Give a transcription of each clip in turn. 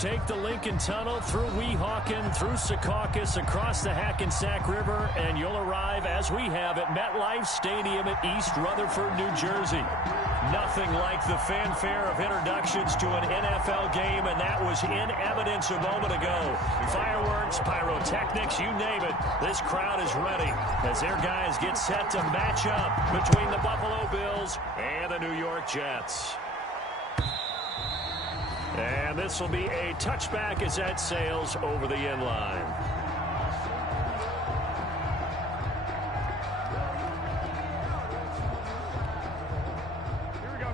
take the Lincoln Tunnel through Weehawken, through Secaucus, across the Hackensack River, and you'll arrive, as we have, at MetLife Stadium at East Rutherford, New Jersey. Nothing like the fanfare of introductions to an NFL game, and that was in evidence a moment ago. Fireworks, pyrotechnics, you name it. This crowd is ready as their guys get set to match up between the Buffalo Bills and the New York Jets. And this will be a touchback as that sails over the end line. Here we go.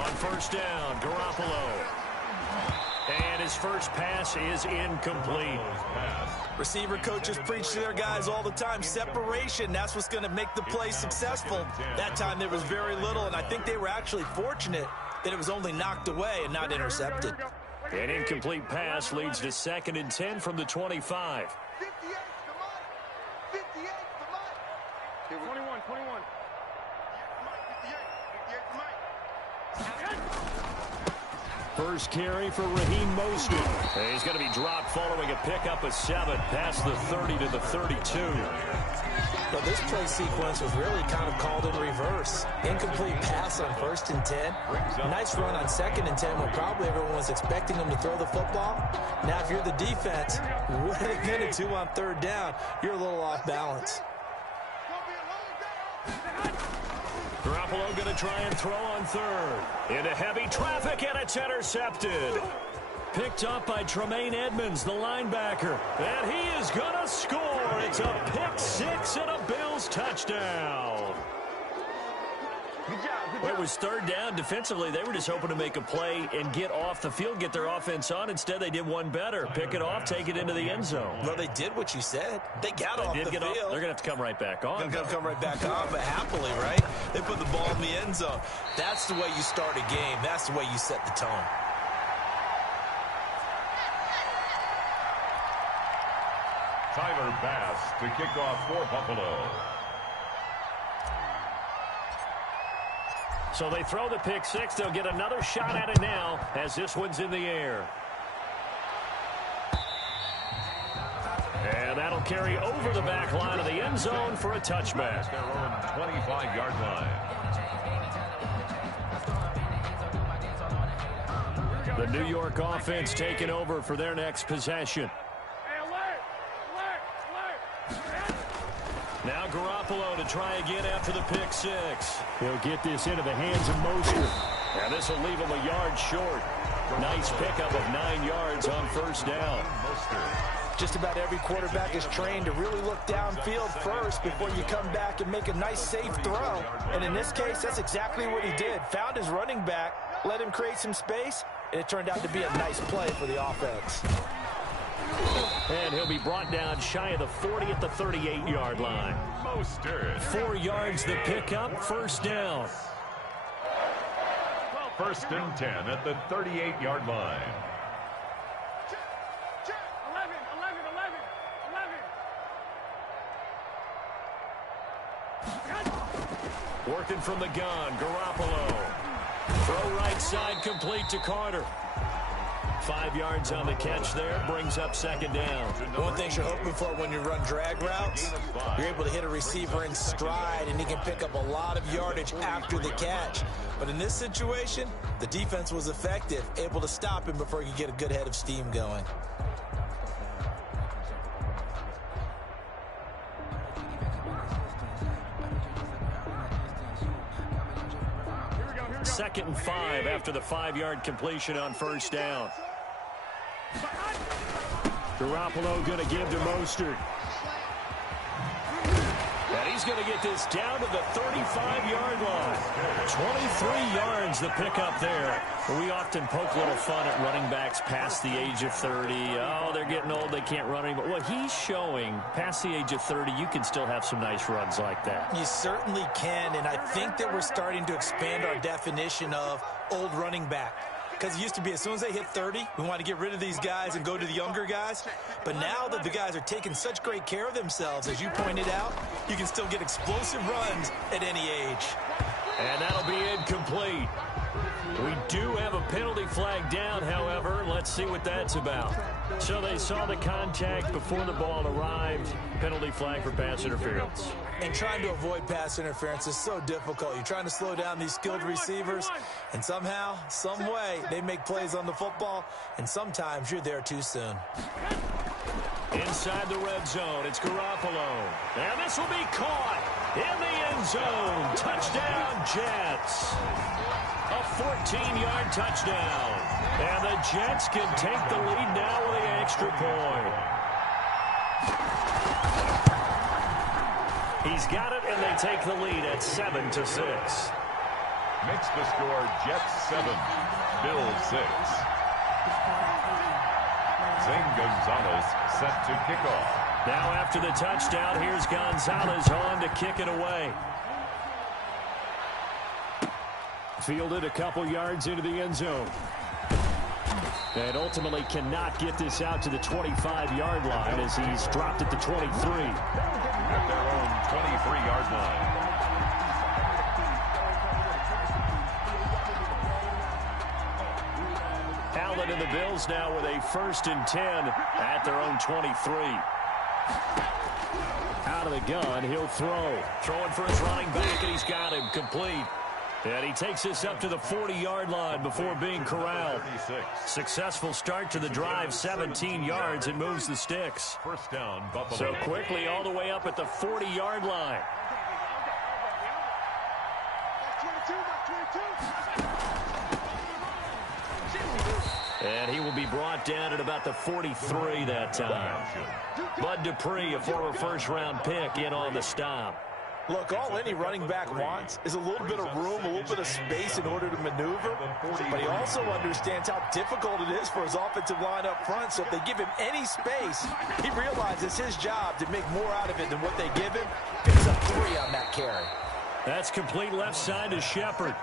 On first down, Garoppolo. And his first pass is incomplete. Receiver coaches preach to their guys all the time. Separation, that's what's going to make the play successful. That time there was very little, and I think they were actually fortunate that it was only knocked away and not intercepted. An incomplete pass leads to 2nd and 10 from the 25. 21. First carry for Raheem Mostert. He's going to be dropped following a pickup of 7 past the 30 to the 32. But this play sequence was really kind of called in reverse. Incomplete pass on 1st and 10. Nice run on 2nd and 10 when probably everyone was expecting him to throw the football. Now if you're the defense, what are they going to do on 3rd down? You're a little off balance. Garoppolo going to try and throw on 3rd. Into heavy traffic, and it's intercepted. Picked up by Tremaine Edmonds, the linebacker. And he is going to score. It's a pick 6 and a Bills touchdown. Well, it was 3rd down. Defensively, they were just hoping to make a play and get off the field, get their offense on. Instead, they did one better. Pick it off, take it into the end zone. Well, they did what you said. They got off the field. They're going to have to come right back on. They're going to come right back on, but happily, right? They put the ball in the end zone. That's the way you start a game. That's the way you set the tone. Tyler Bass to kick off for Buffalo. So they throw the pick 6. They'll get another shot at it now as this one's in the air. And that'll carry over the back line of the end zone for a touchback. Their own 25-yard line. The New York offense taking over for their next possession. Now Garoppolo to try again after the pick 6. He'll get this into the hands of Mostert. And this will leave him a yard short. Nice pickup of 9 yards on first down. Just about every quarterback is trained to really look downfield first before you come back and make a nice, safe throw. And in this case, that's exactly what he did. Found his running back, let him create some space, and it turned out to be a nice play for the offense. And he'll be brought down shy of the 40 at the 38-yard line. 4 yards the pickup, first down. 1st and 10 at the 38-yard line. 11. Working from the gun, Garoppolo. Throw right side complete to Carter. 5 yards on the catch there, brings up 2nd down. One thing you're hoping for when you run drag routes, you're able to hit a receiver in stride, and he can pick up a lot of yardage after the catch. But in this situation, the defense was effective, able to stop him before he could get a good head of steam going. Second and 5 after the 5-yard completion on first down. Garoppolo going to give to Mostert. And he's going to get this down to the 35-yard line. 23 yards the pickup there. We often poke a little fun at running backs past the age of 30. Oh, they're getting old, they can't run anymore. Well, he's showing past the age of 30, you can still have some nice runs like that. You certainly can, and I think that we're starting to expand our definition of old running back. Because it used to be as soon as they hit 30, we want to get rid of these guys and go to the younger guys. But now that the guys are taking such great care of themselves, as you pointed out, you can still get explosive runs at any age. And that'll be incomplete. We do have a penalty flag down, however. Let's see what that's about. So they saw the contact before the ball arrived. Penalty flag for pass interference. And trying to avoid pass interference is so difficult. You're trying to slow down these skilled receivers, and somehow, some way, they make plays on the football, and sometimes you're there too soon. Inside the red zone, it's Garoppolo. And this will be caught in the end zone. Touchdown, Jets. A 14-yard touchdown. And the Jets can take the lead now with the extra point. He's got it, and they take the lead at 7-6. Makes the score Jets 7, Bills 6. Zane Gonzalez set to kick off. Now after the touchdown, here's Gonzalez on to kick it away. Fielded a couple yards into the end zone. And ultimately cannot get this out to the 25-yard line as he's dropped at the 23. At their own 23-yard line. Allen and the Bills now with a 1st and 10 at their own 23. Out of the gun, he'll throw. Throwing for his running back, and he's got him complete. And he takes this up to the 40-yard line before being corralled. 36. Successful start to the drive, 17 yards, and moves the sticks. First down, Buffalo. So quickly all the way up at the 40-yard line. And he will be brought down at about the 43 that time. Bud Dupree, a former first-round pick, in on the stop. Look, all any running back wants is a little bit of room, a little bit of space in order to maneuver. But he also understands how difficult it is for his offensive line up front. So if they give him any space, he realizes his job to make more out of it than what they give him. Picks up 3 on that carry. That's complete left side to Shepard.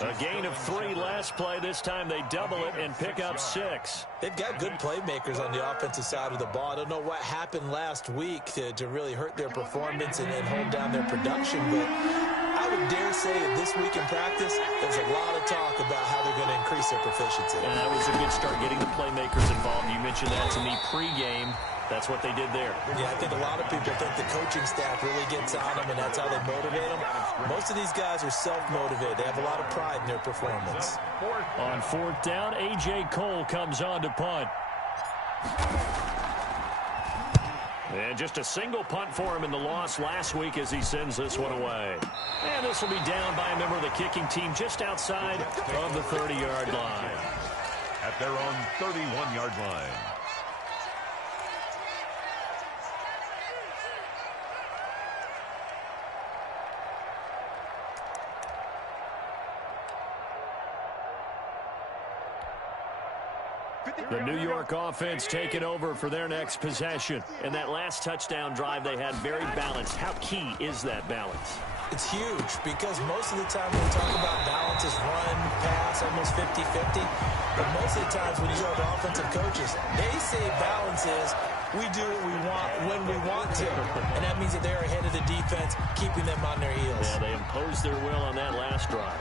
A gain of 3 last play. This time they double it and pick up 6. They've got good playmakers on the offensive side of the ball. I don't know what happened last week to really hurt their performance and hold down their production, but I would dare say that this week in practice, there's a lot of talk about how they're going to increase their proficiency. And that was a good start getting the playmakers involved. You mentioned that to me pregame. That's what they did there. Yeah, I think a lot of people think the coaching staff really gets on them, and that's how they motivate them. Most of these guys are self-motivated. They have a lot of pride in their performance. On 4th down, A.J. Cole comes on to punt. And just a single punt for him in the loss last week as he sends this one away. And this will be down by a member of the kicking team just outside of the 30-yard line. At their own 31-yard line. The New York offense taking over for their next possession. And that last touchdown drive they had very balanced. How key is that balance? It's huge because most of the time when we talk about balance is run, pass, almost 50-50. But most of the times when you go to offensive coaches, they say balance is we do what we want when we want to. And that means that they're ahead of the defense, keeping them on their heels. Yeah, they imposed their will on that last drive.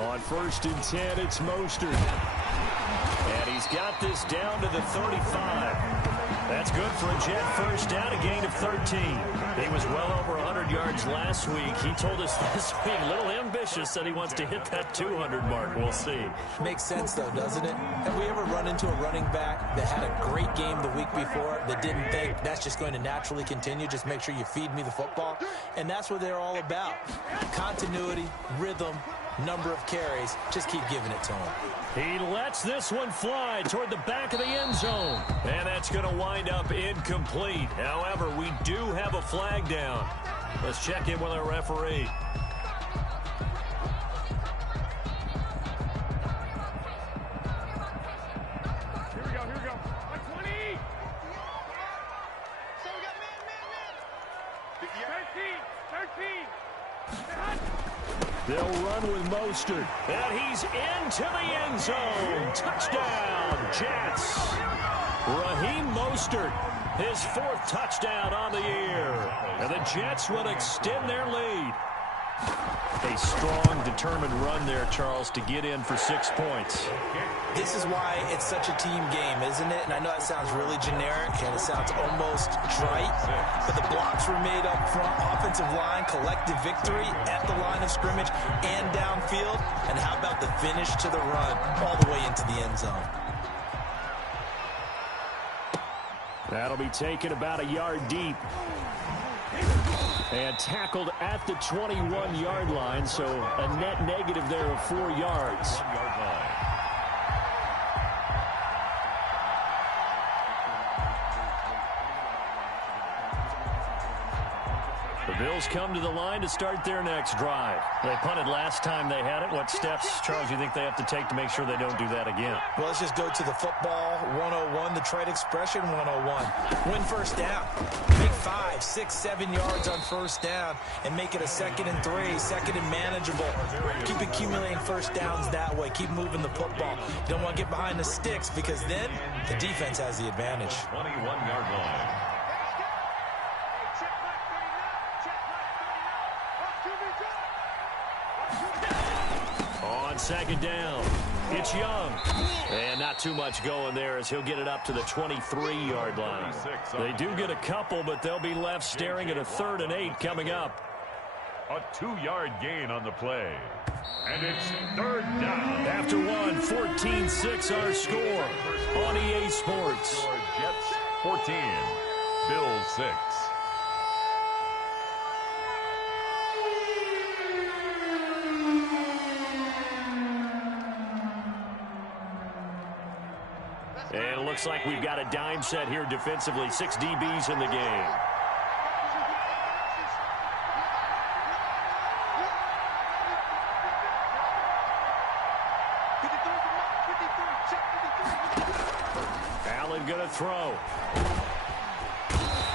On 1st and 10, it's Mostert. And he's got this down to the 35. That's good for a Jet first down, a gain of 13. He was well over 100 yards last week. He told us this week, a little ambitious, that he wants to hit that 200 mark. We'll see. Makes sense, though, doesn't it? Have we ever run into a running back that had a great game the week before that didn't think that's just going to naturally continue? Just make sure you feed me the football. And that's what they're all about. Continuity, rhythm, number of carries. Just keep giving it to him. He lets this one fly toward the back of the end zone. And that's going to wind up incomplete. However, we do have a flag down. Let's check in with our referee. Here we go. Like 20. They'll run with Mostert. And he's into the end zone. Touchdown, Jets. Raheem Mostert, his 4th touchdown on the year. And the Jets will extend their lead. A strong, determined run there, Charles, to get in for 6 points. This is why it's such a team game, isn't it? And I know that sounds really generic and it sounds almost trite, but the blocks were made up front, offensive line, collective victory at the line of scrimmage and downfield. And how about the finish to the run all the way into the end zone? That'll be taken about a yard deep. And tackled at the 21-yard line, so a net negative there of 4 yards. The Bills come to the line to start their next drive. They punted last time they had it. What steps, Charles, you think they have to take to make sure they don't do that again? Well, let's just go to the football 101, the trade expression 101. Win first down. Make 5, 6, 7 yards on first down and make it a 2nd and 3, 2nd and manageable. Keep accumulating first downs that way. Keep moving the football. You don't want to get behind the sticks because then the defense has the advantage. 21-yard line. On 2nd down, it's Young. And not too much going there as he'll get it up to the 23-yard line. They do get a couple, but they'll be left staring at a 3rd and 8 coming up. A 2-yard gain on the play. And it's 3rd down. After one, 14-6 our score on EA Sports. Jets 14, Bills 6. And it looks like we've got a dime set here defensively. 6 DBs in the game. Allen going to throw.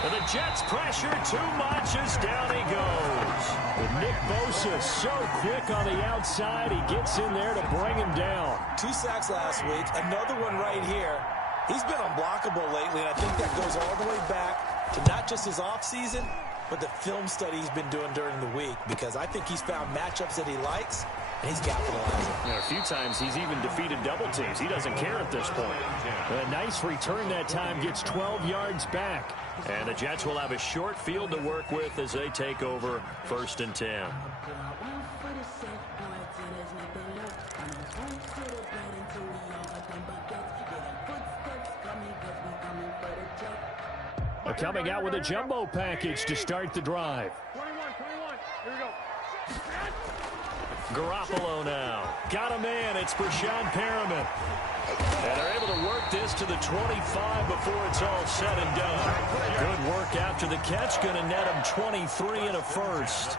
And the Jets pressure too much as down he goes. And Nick Bosa so quick on the outside. He gets in there to bring him down. 2 sacks last week. Another one right here. He's been unblockable lately, and I think that goes all the way back to not just his offseason, but the film study he's been doing during the week, because I think he's found matchups that he likes, and he's capitalizing. A few times he's even defeated double teams. He doesn't care at this point. A nice return that time, gets 12 yards back. And the Jets will have a short field to work with as they take over 1st and 10. Coming out with a jumbo package to start the drive. 21. Here we go. Garoppolo now. Got a man. It's Brashad Perriman. And they're able to work this to the 25 before it's all said and done. Good work after the catch. Going to net him 23 and a first.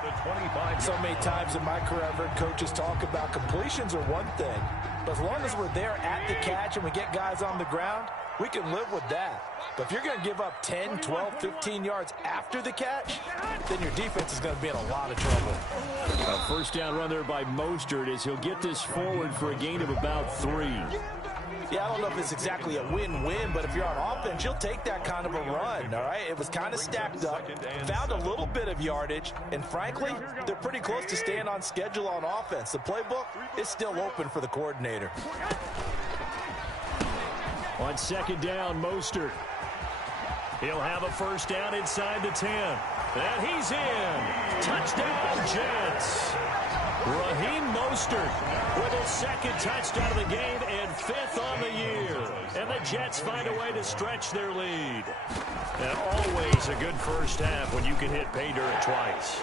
So many times in my career, I've heard coaches talk about completions are one thing. But as long as we're there at the catch and we get guys on the ground, we can live with that. But if you're going to give up 10, 12, 15 yards after the catch, then your defense is going to be in a lot of trouble. A first down run there by Mostert as he'll get this forward for a gain of about 3. Yeah, I don't know if it's exactly a win-win, but if you're on offense, you'll take that kind of a run, all right? It was kind of stacked up, found a little bit of yardage, and frankly, they're pretty close to staying on schedule on offense. The playbook is still open for the coordinator. On 2nd down, Mostert. He'll have a first down inside the 10. And he's in. Touchdown, Jets. Raheem Mostert with his 2nd touchdown of the game and 5th on the year. And the Jets find a way to stretch their lead. And always a good first half when you can hit pay dirt twice.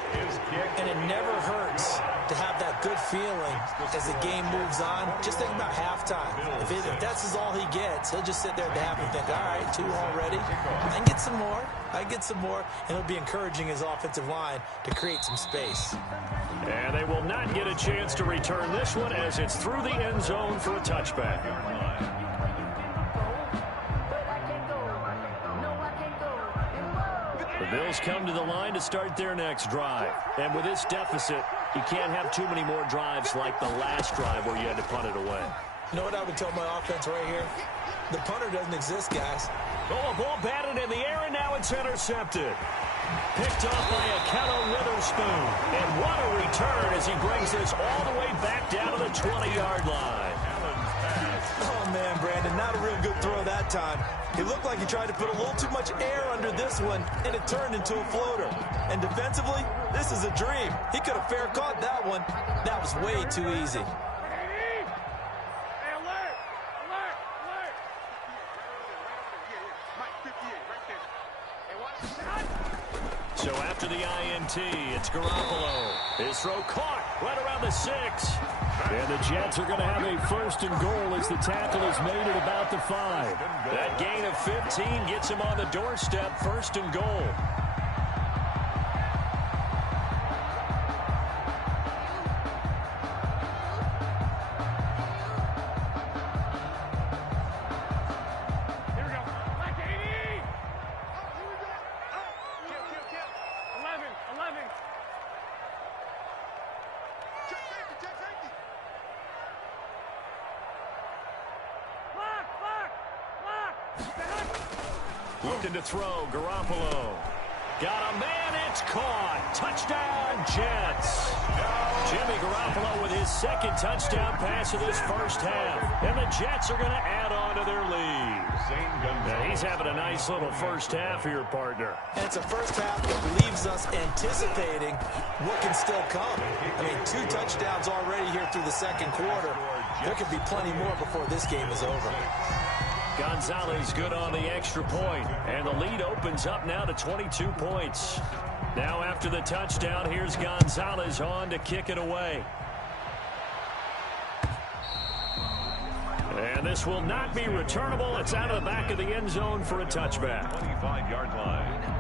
And it never hurts to have that good feeling as the game moves on. Just think about halftime. If that's all he gets, he'll just sit there at the half and think, all right, 2 already. I can get some more. And it'll be encouraging his offensive line to create some space. And they will not get a chance to return this one as it's through the end zone for a touchback. The Bills come to the line to start their next drive. And with this deficit, You can't have too many more drives like the last drive where you had to punt it away. You know what I would tell my offense right here? The punter doesn't exist, guys. Oh, a ball batted in the air, and now it's intercepted. Picked off by Akello Witherspoon. And what a return as he brings this all the way back down to the 20-yard line. Oh, man, Brandon, not a real good throw that time. It looked like he tried to put a little too much air under this one, and it turned into a floater. And defensively, this is a dream. He could have fair caught that one. That was way too easy. So after the INT, it's Garoppolo. His throw caught right around the 6. And the Jets are going to have a 1st and goal as the tackle is made at about the 5. That gain of 15 gets him on the doorstep, 1st and goal. Looking to throw, Garoppolo. Got a man, it's caught. Touchdown, Jets. Jimmy Garoppolo with his 2nd touchdown pass of this first half. And the Jets are going to add on to their lead. Now he's having a nice little first half here, partner. And it's a first half that leaves us anticipating what can still come. I mean, 2 touchdowns already here through the 2nd quarter. There could be plenty more before this game is over. Gonzalez good on the extra point, and the lead opens up now to 22 points. Now after the touchdown, here's Gonzalez on to kick it away. And this will not be returnable. It's out of the back of the end zone for a touchback. 25-yard line.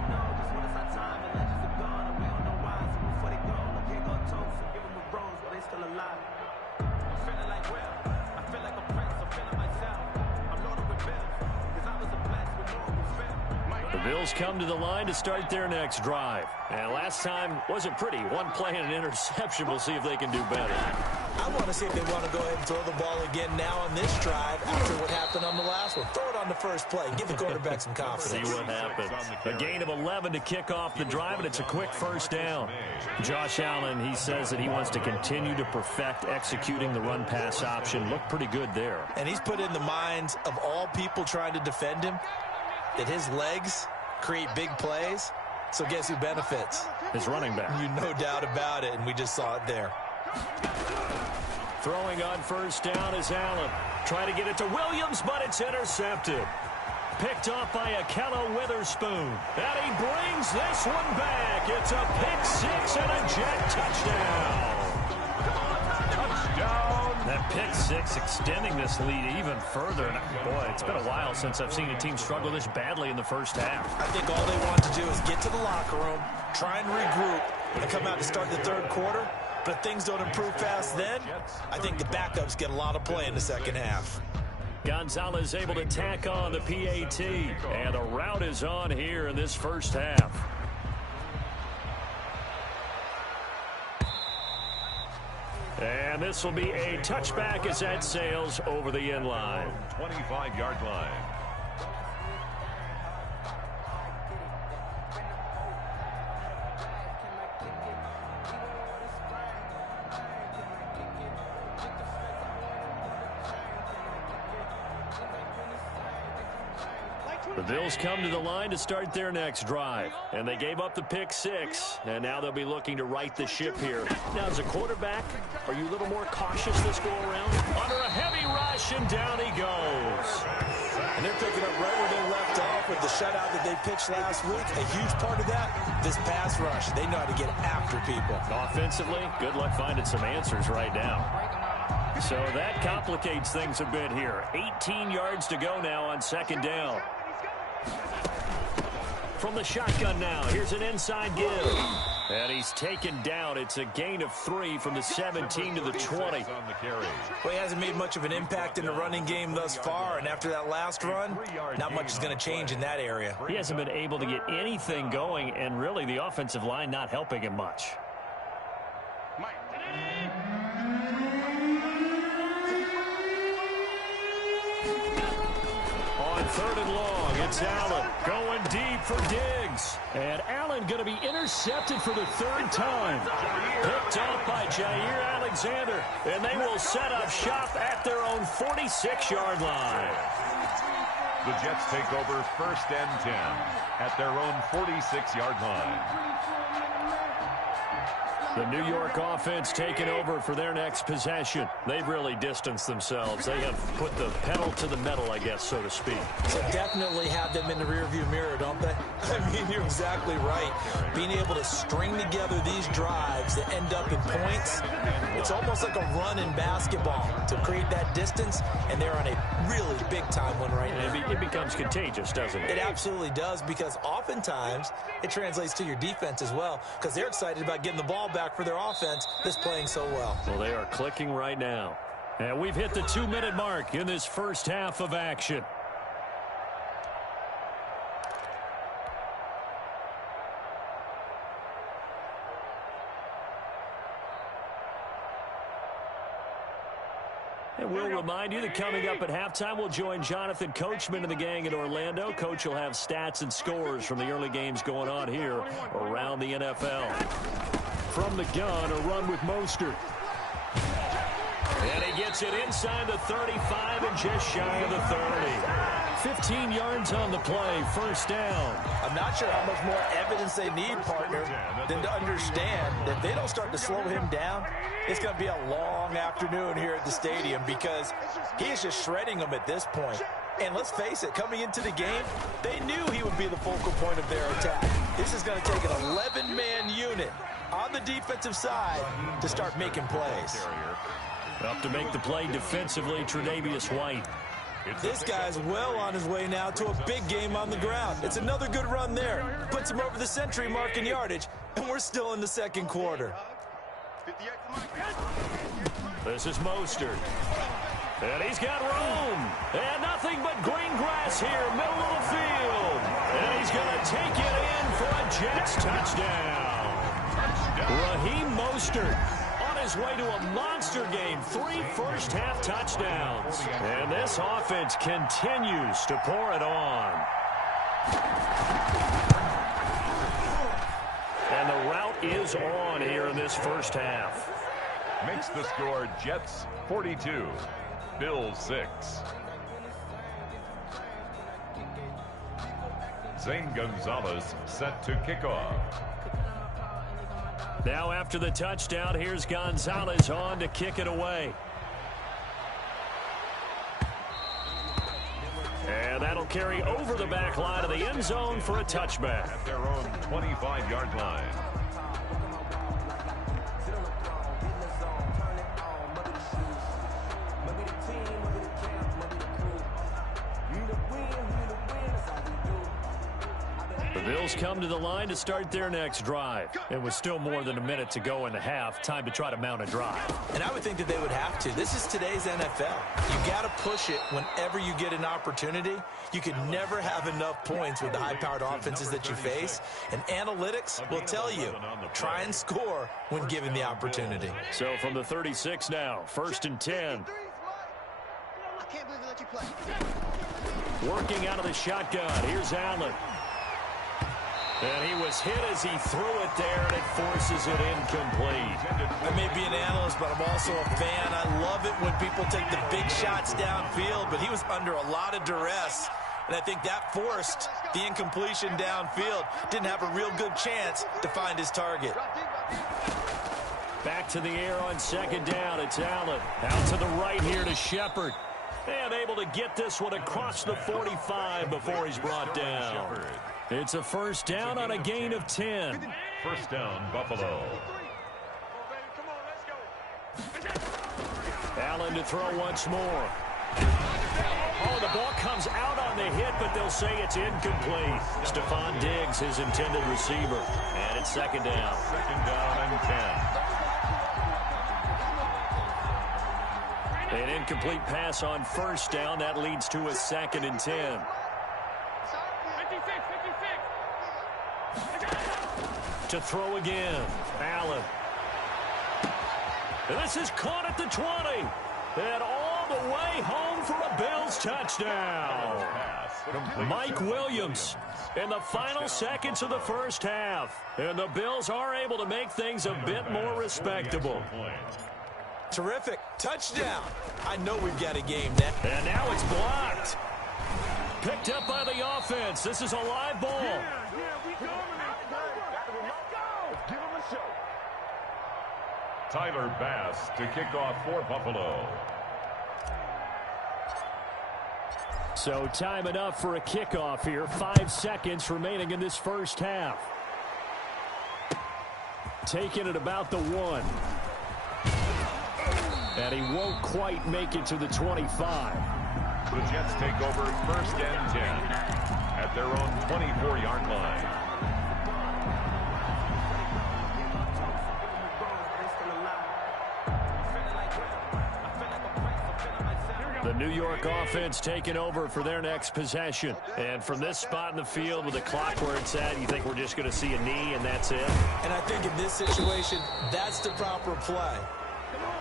Bills come to the line to start their next drive. And last time wasn't pretty. One play and an interception. We'll see if they can do better. I want to see if they want to go ahead and throw the ball again now on this drive after what happened on the last one. Throw it on the first play. Give the quarterback some confidence. See what happens. A gain of 11 to kick off the drive, and it's a quick first down. Josh Allen, he says that he wants to continue to perfect executing the run-pass option. Looked pretty good there. And he's put in the minds of all people trying to defend him that his legs create big plays. So guess who benefits? His running back. You no doubt about it, and we just saw it there. Throwing on first down is Allen. Trying to get it to Williams, but it's intercepted. Picked off by Akello Witherspoon. And he brings this one back. It's a pick 6 and a Jet touchdown. That pick 6 extending this lead even further. And boy, it's been a while since I've seen a team struggle this badly in the first half. I think all they want to do is get to the locker room, try and regroup, and come out to start the 3rd quarter. But if things don't improve fast then, I think the backups get a lot of play in the 2nd half. Gonzalez able to tack on the PAT. And the route is on here in this first half. And this will be a touchback as that sails over the end line. 25-yard line. The Bills come to the line to start their next drive. And they gave up the pick 6. And now they'll be looking to right the ship here. Now, as a quarterback, are you a little more cautious this go-around? Under a heavy rush, and down he goes. And they're picking up right where they left off with the shutout that they pitched last week. A huge part of that, this pass rush. They know how to get after people. Offensively, good luck finding some answers right now. So that complicates things a bit here. 18 yards to go now on 2nd down. From the shotgun now, here's an inside give. And he's taken down. It's a gain of 3 from the 17 to the 20. Well, he hasn't made much of an impact in the running game thus far, and after that last run, not much is going to change in that area. He hasn't been able to get anything going, and really the offensive line not helping him much. Mike, third and long. It's Allen going deep for Diggs. And Allen going to be intercepted for the third time. Picked off by Jair Alexander. And they will set up shop at their own 46-yard line. The Jets take over 1st and 10 at their own 46-yard line. The New York offense taking over for their next possession. They've really distanced themselves. They have put the pedal to the metal, I guess, so to speak. So definitely have them in the rearview mirror, don't they? I mean, you're exactly right. Being able to string together these drives that end up in points, it's almost like a run in basketball to create that distance, and they're on a really big-time one right now. It becomes contagious, doesn't it? It absolutely does, because oftentimes it translates to your defense as well, because they're excited about getting the ball back for their offense that's playing so well. Well, they are clicking right now. And we've hit the 2-minute mark in this first half of action. And we'll remind you that coming up at halftime, we'll join Jonathan Coachman and the gang in Orlando. Coach will have stats and scores from the early games going on here around the NFL. From the gun, a run with Mostert. And he gets it inside the 35 and just shy of the 30. 15 yards on the play, first down. I'm not sure how much more evidence they need, partner, than to understand that if they don't start to slow him down, it's going to be a long afternoon here at the stadium, because he is just shredding them at this point. And let's face it, coming into the game, they knew he would be the focal point of their attack. This is going to take an 11-man unit on the defensive side to start making plays. Up to make the play defensively, Tre'Davious White. This guy's well on his way now to a big game on the ground. It's another good run there. Puts him over the century mark in yardage, and we're still in the second quarter. This is Mostert. And he's got room. And nothing but green grass here, middle of the field. And he's going to take it in for a Jets touchdown. Raheem Mostert on his way to a monster game. 3 first-half touchdowns. And this offense continues to pour it on. And the route is on here in this first half. Makes the score Jets 42, Bills 6. Zane Gonzalez set to kick off. Now after the touchdown, here's Gonzalez on to kick it away. And that'll carry over the back line of the end zone for a touchback. At their own 25-yard line. The Bills come to the line to start their next drive. It was still more than a minute to go in the half. Time to try to mount a drive. And I would think that they would have to. This is today's NFL. You got to push it whenever you get an opportunity. You can never have enough points with the high-powered offenses that you face. And analytics will tell you, try and score when given the opportunity. So from the 36 now, 1st and 10. I can't believe they let you play. Working out of the shotgun. Here's Allen. And he was hit as he threw it there, and it forces it incomplete. I may be an analyst, but I'm also a fan. I love it when people take the big shots downfield, but he was under a lot of duress, and I think that forced the incompletion downfield. Didn't have a real good chance to find his target. Back to the air on 2nd down. It's Allen. Out to the right here to Shepard. And able to get this one across the 45 before he's brought down. It's a first down on a gain of 10. First down, Buffalo. Allen to throw once more. Oh, the ball comes out on the hit, but they'll say it's incomplete. Stephon Diggs, his intended receiver. And it's 2nd down. 2nd down and 10. An incomplete pass on 1st down. That leads to a 2nd and 10. To throw again. Allen. And this is caught at the 20. And all all the way home for a Bills touchdown. Mike Williams in the final seconds of the first half. And the Bills are able to make things a bit more respectable. Terrific. Touchdown. I know we've got a game now. And now it's blocked. Picked up by the offense. This is a live ball. Tyler Bass to kick off for Buffalo. So time enough for a kickoff here. 5 seconds remaining in this first half. Taking it about the 1. And he won't quite make it to the 25. The Jets take over 1st and 10 at their own 24-yard line. The New York offense taking over for their next possession. And from this spot in the field with the clock where it's at, you think we're just going to see a knee and that's it? And I think in this situation, that's the proper play.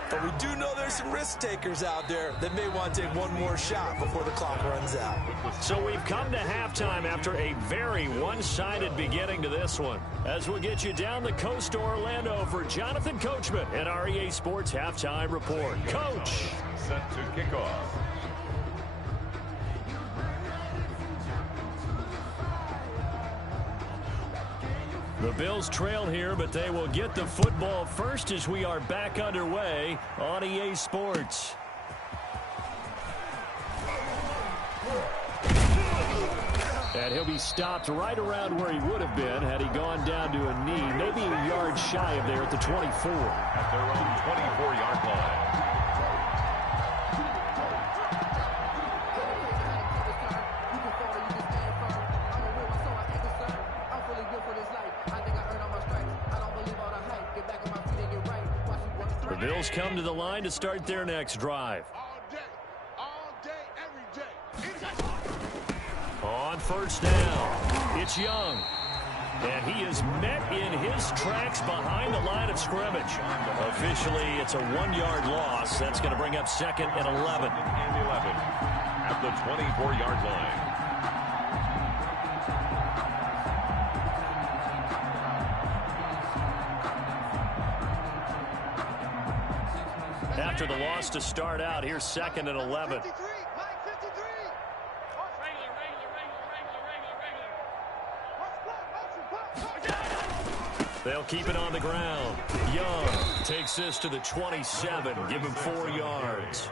But we do know there's some risk takers out there that may want to take one more shot before the clock runs out. So we've come to halftime after a very one-sided beginning to this one. As we'll get you down the coast to Orlando for Jonathan Coachman and our EA Sports Halftime Report. Coach. Set to kick off. The Bills trail here, but they will get the football first as we are back underway on EA Sports. And he'll be stopped right around where he would have been had he gone down to a knee, maybe a yard shy of there at the 24. At their own 24-yard line. The Bills come to the line to start their next drive. All day, every day. On first down, it's Young. And he is met in his tracks behind the line of scrimmage. Officially, it's a 1-yard loss. That's going to bring up 2nd and 11. And 11 at the 24-yard line. After the loss to start out, here's 2nd and 11. 53, Mike 53. They'll keep it on the ground. Young takes this to the 27. Give him 4 yards.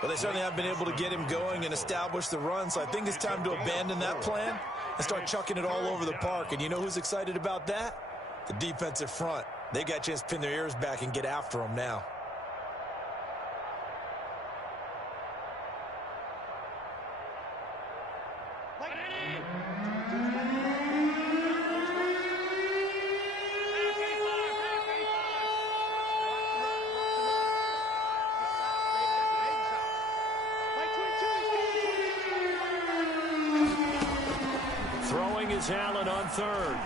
But they certainly haven't been able to get him going and establish the run, so I think it's time to abandon that plan and start chucking it all over the park. And you know who's excited about that? The defensive front. They got a chance to pin their ears back and get after him now. Allen on 3rd.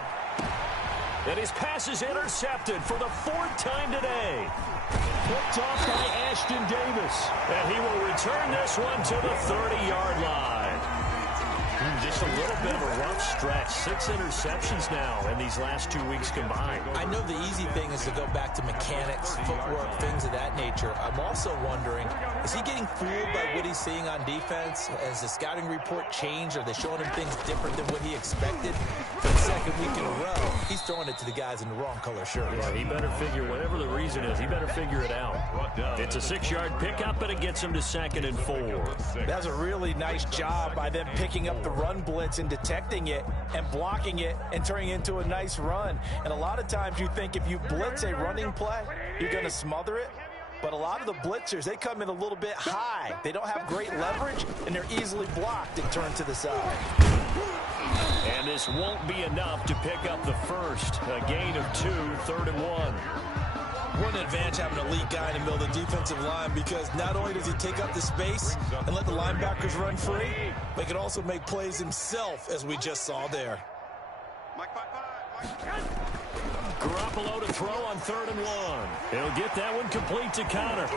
And his pass is intercepted for the 4th time today. Picked off by Ashton Davis. And he will return this one to the 30-yard line. Just a little bit of a rough stretch. 6 interceptions now in these last 2 weeks combined. I know the easy thing is to go back to mechanics, footwork, things of that nature. I'm also wondering, is he getting fooled by what he's seeing on defense? Has the scouting report changed? Are they showing him things different than what he expected? For the 2nd week in a row, he's throwing it to the guys in the wrong color shirts. Yeah, he better figure, whatever the reason is, he better figure it out. It's a 6-yard pickup, but it gets him to 2nd and 4. That's a really nice job by them picking up the run blitz and detecting it and blocking it and turning it into a nice run. And a lot of times you think if you blitz a running play, you're going to smother it. But a lot of the blitzers, they come in a little bit high. They don't have great leverage, and they're easily blocked and turned to the side. And this won't be enough to pick up the first. A gain of 2, 3rd and 1. What an advantage having an elite guy in the middle of the defensive line, because not only does he take up the space and let the linebackers run free, but he can also make plays himself, as we just saw there. Mike 5-5. Garoppolo to throw on 3rd and 1. He'll get that one complete to Connor.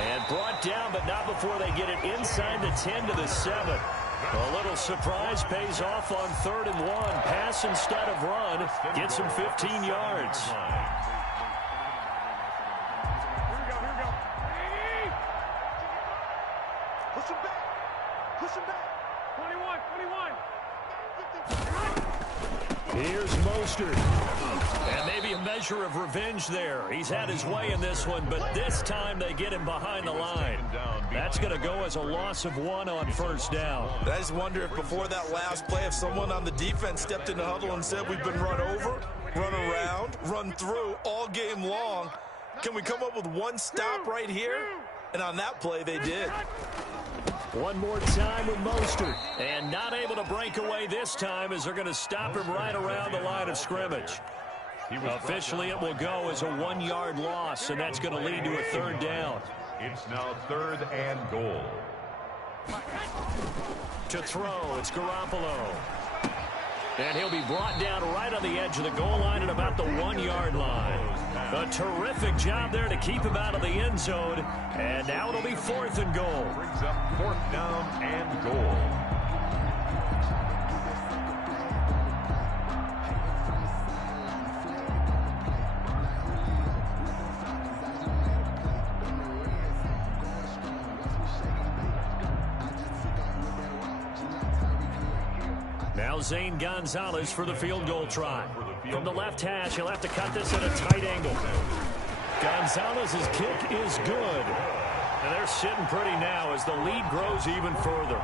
And brought down, but not before they get it inside the 10 to the 7. A little surprise pays off on 3rd and 1. Pass instead of run. Gets him 15 yards. Push him back. Push him back. 21. Here's Mostert. And maybe a measure of revenge there. He's had his way in this one, but this time they get him behind the line. That's going to go as a loss of 1 on 1st down. I just wonder if before that last play, if someone on the defense stepped in the huddle and said, we've been run over, run around, run through all game long. Can we come up with one stop right here? And on that play, they did. One more time with Mostert. And not able to break away this time as they're going to stop him right around the line of scrimmage. Officially, it will go as a 1-yard loss, and that's going to lead to a 3rd down. It's now 3rd and goal. To throw, it's Garoppolo. And he'll be brought down right on the edge of the goal line at about the 1-yard line. A terrific job there to keep him out of the end zone. And now it'll be 4th and goal. Brings up 4th down and goal. Now Zane Gonzalez for the field goal try. From the left hash, he'll have to cut this at a tight angle. Gonzalez's kick is good. And they're sitting pretty now as the lead grows even further.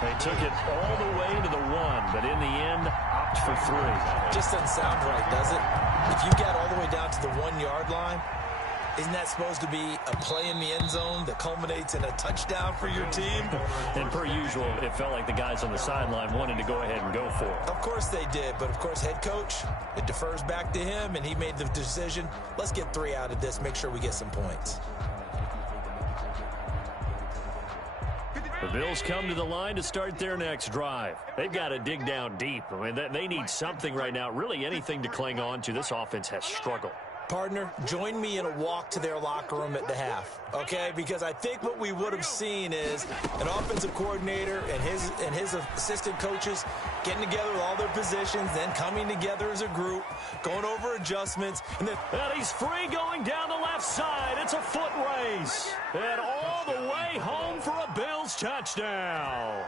They took it all the way to the 1, but in the end, opt for 3. Just doesn't sound right, does it? If you get all the way down to the 1-yard line, isn't that supposed to be a play in the end zone that culminates in a touchdown for your team? And per usual, it felt like the guys on the sideline wanted to go ahead and go for it. Of course they did, but of course head coach, it defers back to him, and he made the decision, let's get 3 out of this, make sure we get some points. The Bills come to the line to start their next drive. They've got to dig down deep. I mean, they need something right now, really anything to cling on to. This offense has struggled. Partner, join me in a walk to their locker room at the half, okay? Because I think what we would have seen is an offensive coordinator and his assistant coaches getting together with all their positions, then coming together as a group, going over adjustments, and then... And he's free going down the left side. It's a foot race. And all the way home for a Bills touchdown.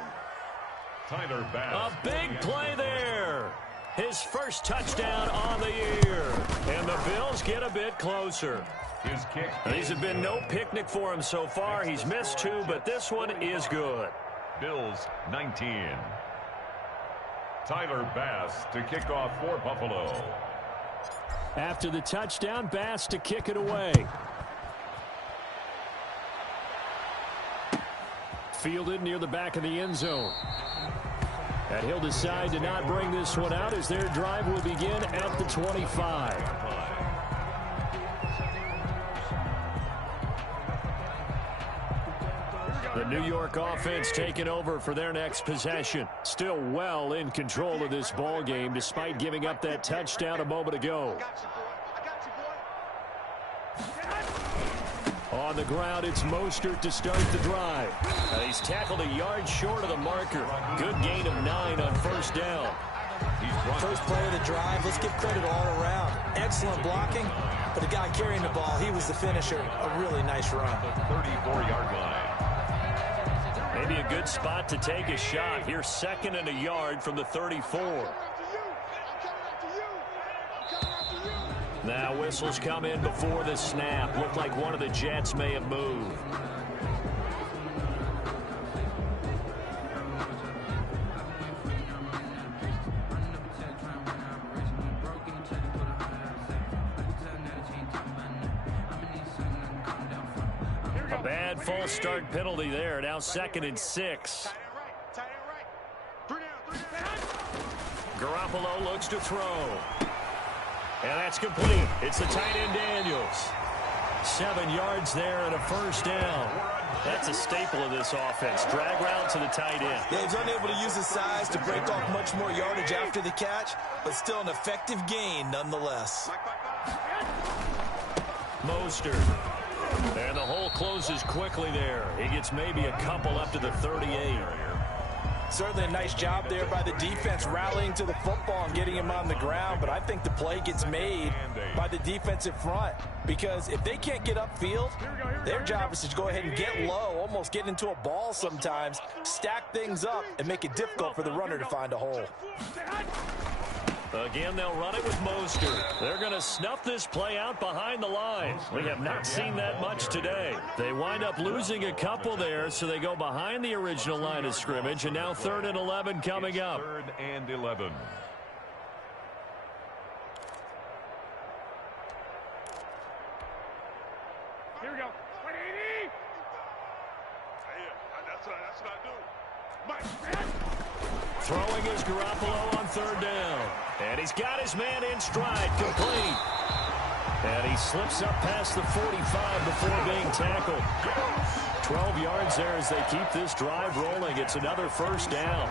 Tyler Bass. A big play there. His first touchdown on the year. And the Bills get a bit closer. His kick. These have been no picnic for him so far. He's missed 2, but this one is good. Bills 19. Tyler Bass to kick off for Buffalo. After the touchdown, Bass to kick it away. Fielded near the back of the end zone. And he'll decide to not bring this one out as their drive will begin at the 25. The New York offense taking over for their next possession. Still well in control of this ball game despite giving up that touchdown a moment ago. On the ground, it's Mostert to start the drive. He's tackled a yard short of the marker. Good gain of 9 on 1st down. First play of the drive, let's give credit all around. Excellent blocking, but the guy carrying the ball, he was the finisher. A really nice run. 34-yard line. Maybe a good spot to take a shot. Here, 2nd and a yard from the 34. Now whistles come in before the snap. Looked like one of the Jets may have moved. A bad false start penalty there. Now 2nd and 6. Garoppolo looks to throw. And that's complete. It's the tight end Daniels. 7 yards there and a 1st down. That's a staple of this offense. Drag route to the tight end. Yeah, he's unable to use his size to break off much more yardage after the catch, but still an effective gain nonetheless. Mostert. And the hole closes quickly there. He gets maybe a couple up to the 38. Certainly a nice job there by the defense rallying to the football and getting him on the ground, but I think the play gets made by the defensive front because if they can't get upfield, their job is to go ahead and get low, almost get into a ball sometimes, stack things up, and make it difficult for the runner to find a hole. Again, they'll run it with Mostert. They're going to snuff this play out behind the line. We have not seen that much today. They wind up losing a couple there, so they go behind the original line of scrimmage, and now 3rd and 11 coming up. 3rd and 11. Here we go. 180. That's what I do. Throwing is Garoppolo on 3rd down. And he's got his man in stride, complete. And he slips up past the 45 before being tackled. 12 yards there as they keep this drive rolling. It's another 1st down.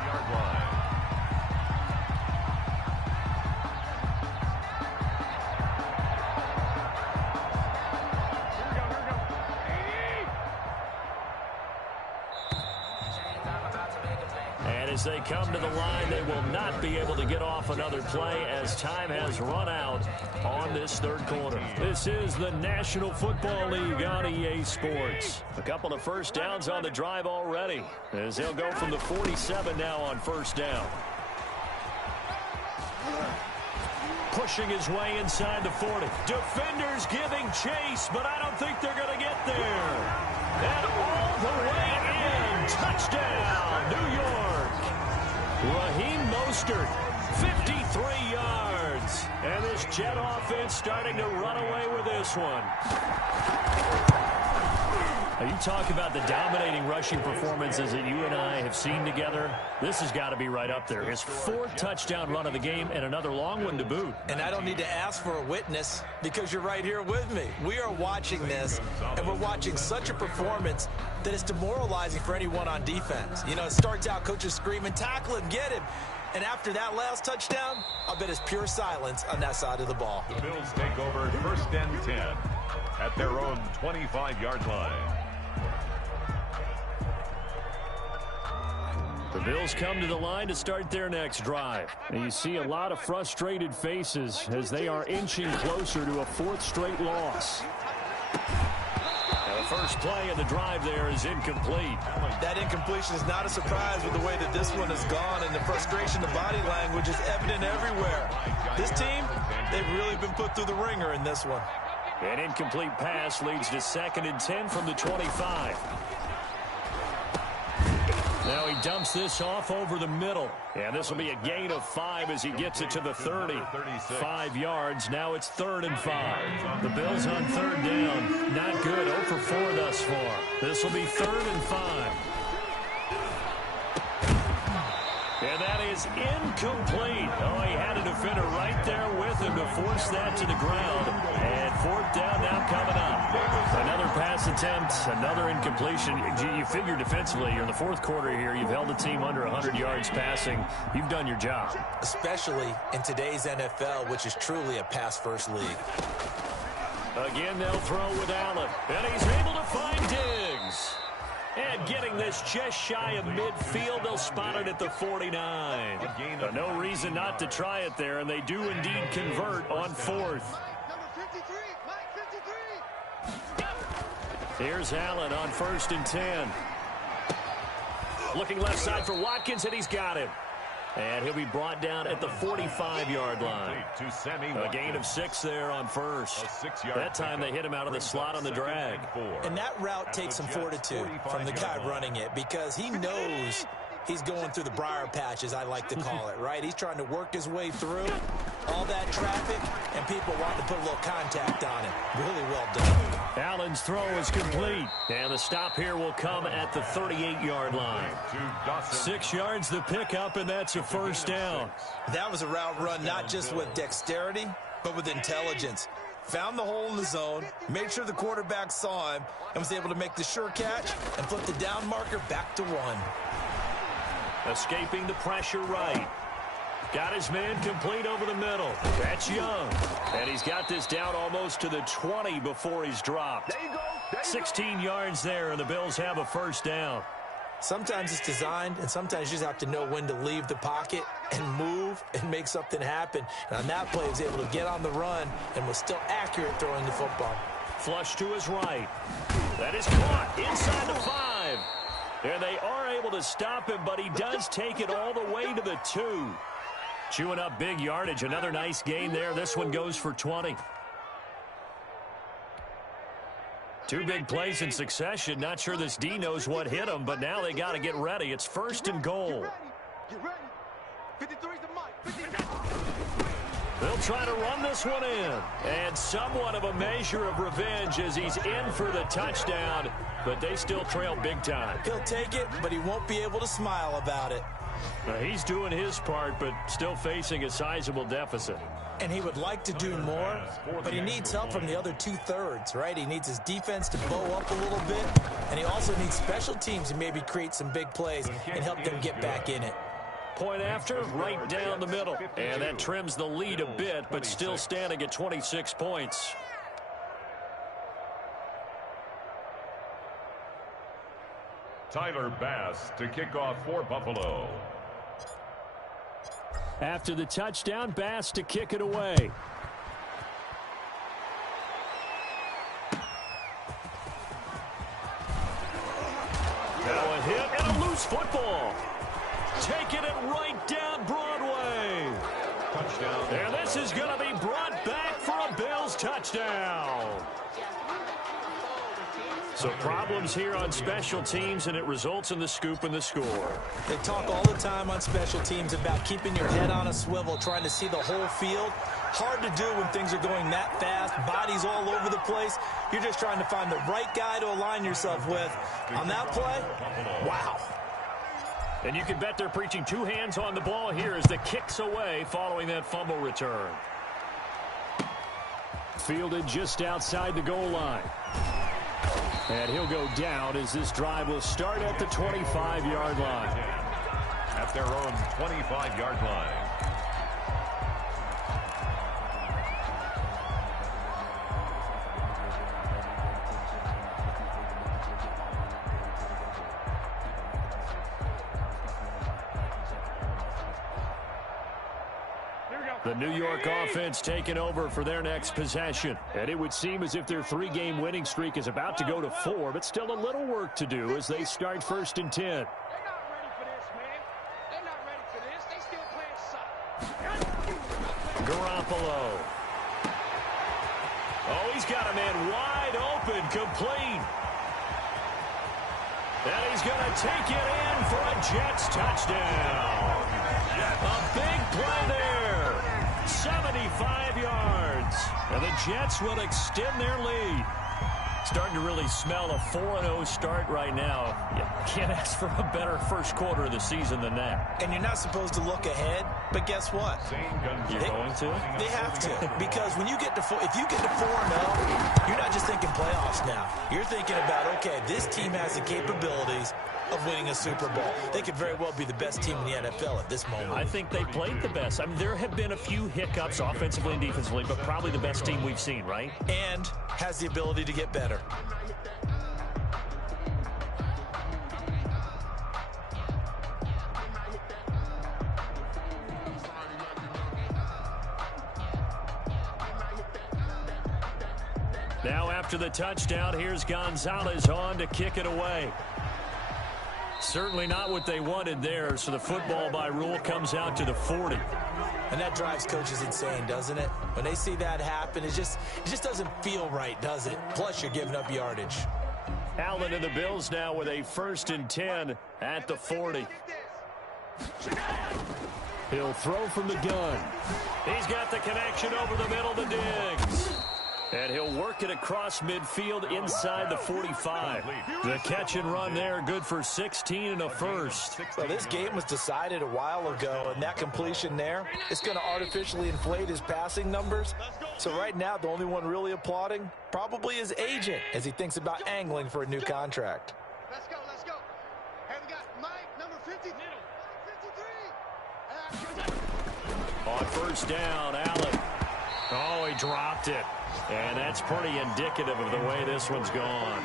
As they come to the line, they will not be able to get off another play as time has run out on this 3rd quarter. This is the National Football League on EA Sports. A couple of 1st downs on the drive already as they'll go from the 47 now on 1st down. Pushing his way inside the 40. Defenders giving chase, but I don't think they're going to get there. And all the way in. Touchdown, New York. Raheem Mostert, 53 yards. And this Jet offense starting to run away with this one. Now you talk about the dominating rushing performances that you and I have seen together. This has got to be right up there. His 4th touchdown run of the game and another long one to boot. And I don't need to ask for a witness because you're right here with me. We are watching this, and we're watching such a performance that it's demoralizing for anyone on defense. You know, it starts out coaches screaming, tackle him, get him. And after that last touchdown, I bet it's pure silence on that side of the ball. The Bills take over 1st and 10 at their own 25-yard line. The Bills come to the line to start their next drive. And you see a lot of frustrated faces as they are inching closer to a 4th straight loss. Now the first play of the drive there is incomplete. That incompletion is not a surprise with the way that this one has gone, and the frustration, the body language is evident everywhere. This team, they've really been put through the ringer in this one. An incomplete pass leads to 2nd and 10 from the 25. Now he dumps this off over the middle. And this will be a gain of 5 as he gets it to the 30. 5 yards. Now it's 3rd and 5. The Bills on 3rd down. Not good. 0 for 4 thus far. This will be 3rd and 5. And that is incomplete. Oh, he had a defender right there with him to force that to the ground. And 4th down now coming up. Another pass attempt, another incompletion. You figure defensively, you're in the 4th quarter here. You've held the team under 100 yards passing. You've done your job. Especially in today's NFL, which is truly a pass-first league. Again, they'll throw with Allen. And he's able to find Diggs. And getting this just shy of midfield, they'll spot it at the 49. No reason not to try it there, and they do indeed convert on 4th. Here's Allen on 1st and 10. Looking left side for Watkins, and he's got him. And he'll be brought down at the 45-yard line. A gain of 6 there on 1st. That time they hit him out of the slot on the drag. And that route takes some fortitude from the guy running it because he knows he's going through the briar patch, as I like to call it, right? He's trying to work his way through all that traffic, and people want to put a little contact on it. Really well done. Allen's throw is complete. And the stop here will come at the 38-yard line. 6 yards the pickup, and that's a 1st down. That was a route run not just with dexterity, but with intelligence. found the hole in the zone, made sure the quarterback saw him, and was able to make the sure catch and flip the down marker back to 1. Escaping the pressure right. Got his man complete over the middle. That's Young. And he's got this down almost to the 20 before he's dropped. There you go. 16 yards there, and the Bills have a first down. Sometimes it's designed, and sometimes you just have to know when to leave the pocket and move and make something happen. And on that play, he was able to get on the run and was still accurate throwing the football. Flush to his right. That is caught inside the 5. And they are able to stop him, but he does take it all the way to the 2. Chewing up big yardage. Another nice gain there. This one goes for 20. 2 big plays in succession. Not sure this D knows what hit him, but now they got to get ready. It's 1st and goal. Get ready. 53's the mic. They'll try to run this one in. And somewhat of a measure of revenge as he's in for the touchdown, but they still trail big time. He'll take it, but he won't be able to smile about it. He's doing his part, but still facing a sizable deficit. And he would like to do more, but he needs help from the other 2/3, right? He needs his defense to bow up a little bit, and he also needs special teams to maybe create some big plays and help them get back in it. Point after, right down the middle. And that trims the lead a bit, but still standing at 26 points. Tyler Bass to kick off for Buffalo. After the touchdown, Bass to kick it away. Now a hit and a loose football. Taking it right down Broadway. Touchdown. And this is going to be brought back for a Bills touchdown. So problems here on special teams, and it results in the scoop and the score. They talk all the time on special teams about keeping your head on a swivel, trying to see the whole field. Hard to do when things are going that fast, bodies all over the place. You're just trying to find the right guy to align yourself with. On that play, wow. And you can bet they're preaching 2 hands on the ball here as the kick's away following that fumble return. Fielded just outside the goal line. And he'll go down as this drive will start at the 25-yard line. At their own 25-yard line. The New York offense taking over for their next possession. And it would seem as if their 3-game winning streak is about to go to 4, but still a little work to do as they start 1st and 10. They're not ready for this, man. They're not ready for this. They still playing soft. Garoppolo. Oh, he's got a man wide open, complete. And he's going to take it in for a Jets touchdown. A big play there. 75 yards. And the Jets will extend their lead. Starting to really smell a 4-0 start right now. You can't ask for a better first quarter of the season than that. And you're not supposed to look ahead, but guess what? You're going to? They have to, because when you get to if you get to 4-0, you're not just thinking playoffs now. You're thinking about, okay, this team has the capabilities of winning a Super Bowl. They could very well be the best team in the NFL at this moment. I think they played the best. I mean, there have been a few hiccups offensively and defensively, but probably the best team we've seen, right? And has the ability to get better. Now after the touchdown, here's Gonzalez on to kick it away. Certainly not what they wanted there, so the football by rule comes out to the 40. And that drives coaches insane, doesn't it? When they see that happen, it just doesn't feel right, does it? Plus, you're giving up yardage. Allen and the Bills now with a 1st and 10 at the 40. He'll throw from the gun. He's got the connection over the middle to Diggs. And he'll work it across midfield inside the 45. The catch and run there, good for 16 and a first. Well, this game was decided a while ago, and that completion there, it's going to artificially inflate his passing numbers. So right now, the only one really applauding probably his agent as he thinks about angling for a new contract. Let's go, let's go. Here we got Mike, number 50. 53. On first down, Allen. Oh, he dropped it. And that's pretty indicative of the way this one's gone.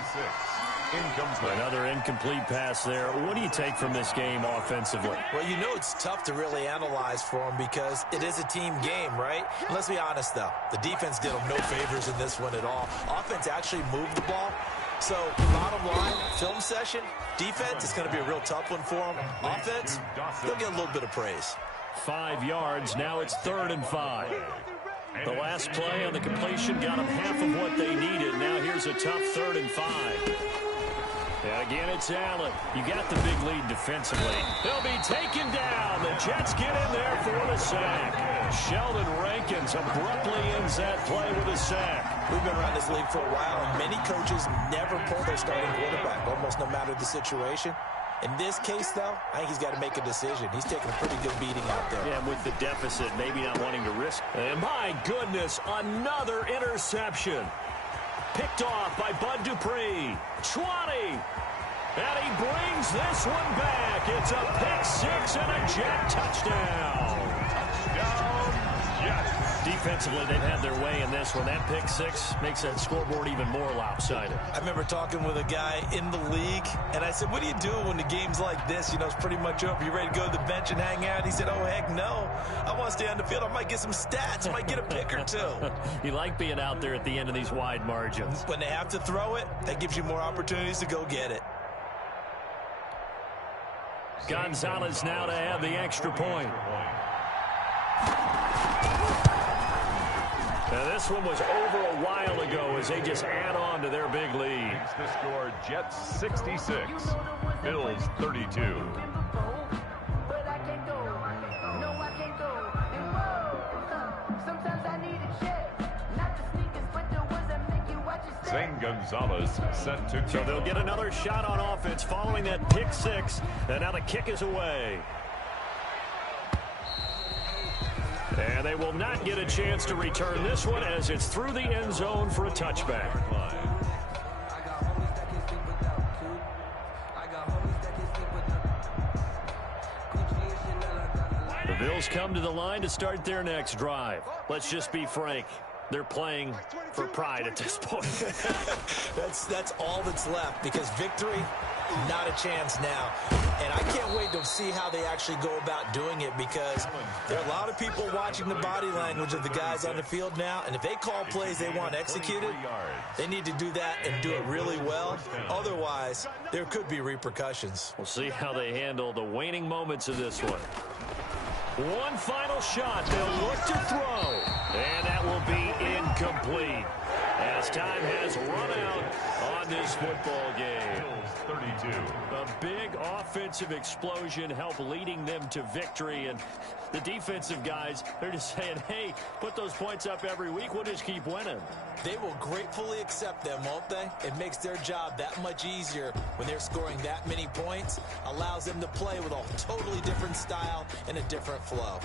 Another incomplete pass there. What do you take from this game offensively? Well, you know it's tough to really analyze for him because it is a team game, right? And let's be honest, though. The defense did him no favors in this one at all. Offense actually moved the ball. So, bottom line, film session, defense is going to be a real tough one for him. Offense, they'll get a little bit of praise. 5 yards. Now it's 3rd and 5. The last play on the completion got them half of what they needed. Now here's a tough 3rd and 5. And again, it's Allen. You got the big lead defensively. They'll be taken down. The Jets get in there for the sack. Sheldon Rankins abruptly ends that play with a sack. We've been around this league for a while, and many coaches never pull their starting quarterback, almost no matter the situation. In this case, though, I think he's got to make a decision. He's taking a pretty good beating out there. Yeah, with the deficit, maybe not wanting to risk. And my goodness, another interception. Picked off by Bud Dupree. 20. And he brings this one back. It's a pick six and a Jet touchdown. Touchdown, Jets. Defensively, they've had their way in this one. That pick six makes that scoreboard even more lopsided. I remember talking with a guy in the league, and I said, what do you do when the game's like this? You know, it's pretty much over. You ready to go to the bench and hang out? He said, oh, heck no. I want to stay on the field. I might get some stats. I might get a pick or two. You like being out there at the end of these wide margins. When they have to throw it, that gives you more opportunities to go get it. Gonzalez now to have the extra point. Now this one was over a while ago as they just add on to their big lead. Makes the score Jets 66, Bills 32. Zane Gonzalez set to So they'll get another shot on offense following that pick six. And now the kick is away. And they will not get a chance to return this one as it's through the end zone for a touchback. The Bills come to the line to start their next drive. Let's just be frank. They're playing for pride at this point. That's all that's left because victory, not a chance now. And I can't wait to see how they actually go about doing it because there are a lot of people watching the body language of the guys on the field now. And if they call plays they want executed, they need to do that and do it really well. Otherwise, there could be repercussions. We'll see how they handle the waning moments of this one. One final shot. They'll look to throw. And that will be incomplete as time has run out on this football game. 32. A big offensive explosion helped leading them to victory. And the defensive guys, they're just saying, hey, put those points up every week. We'll just keep winning. They will gratefully accept them, won't they? It makes their job that much easier when they're scoring that many points. Allows them to play with a totally different style and a different flow.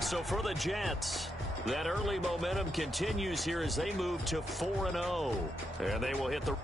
So for the Jets, that early momentum continues here as they move to 4-0. And they will hit the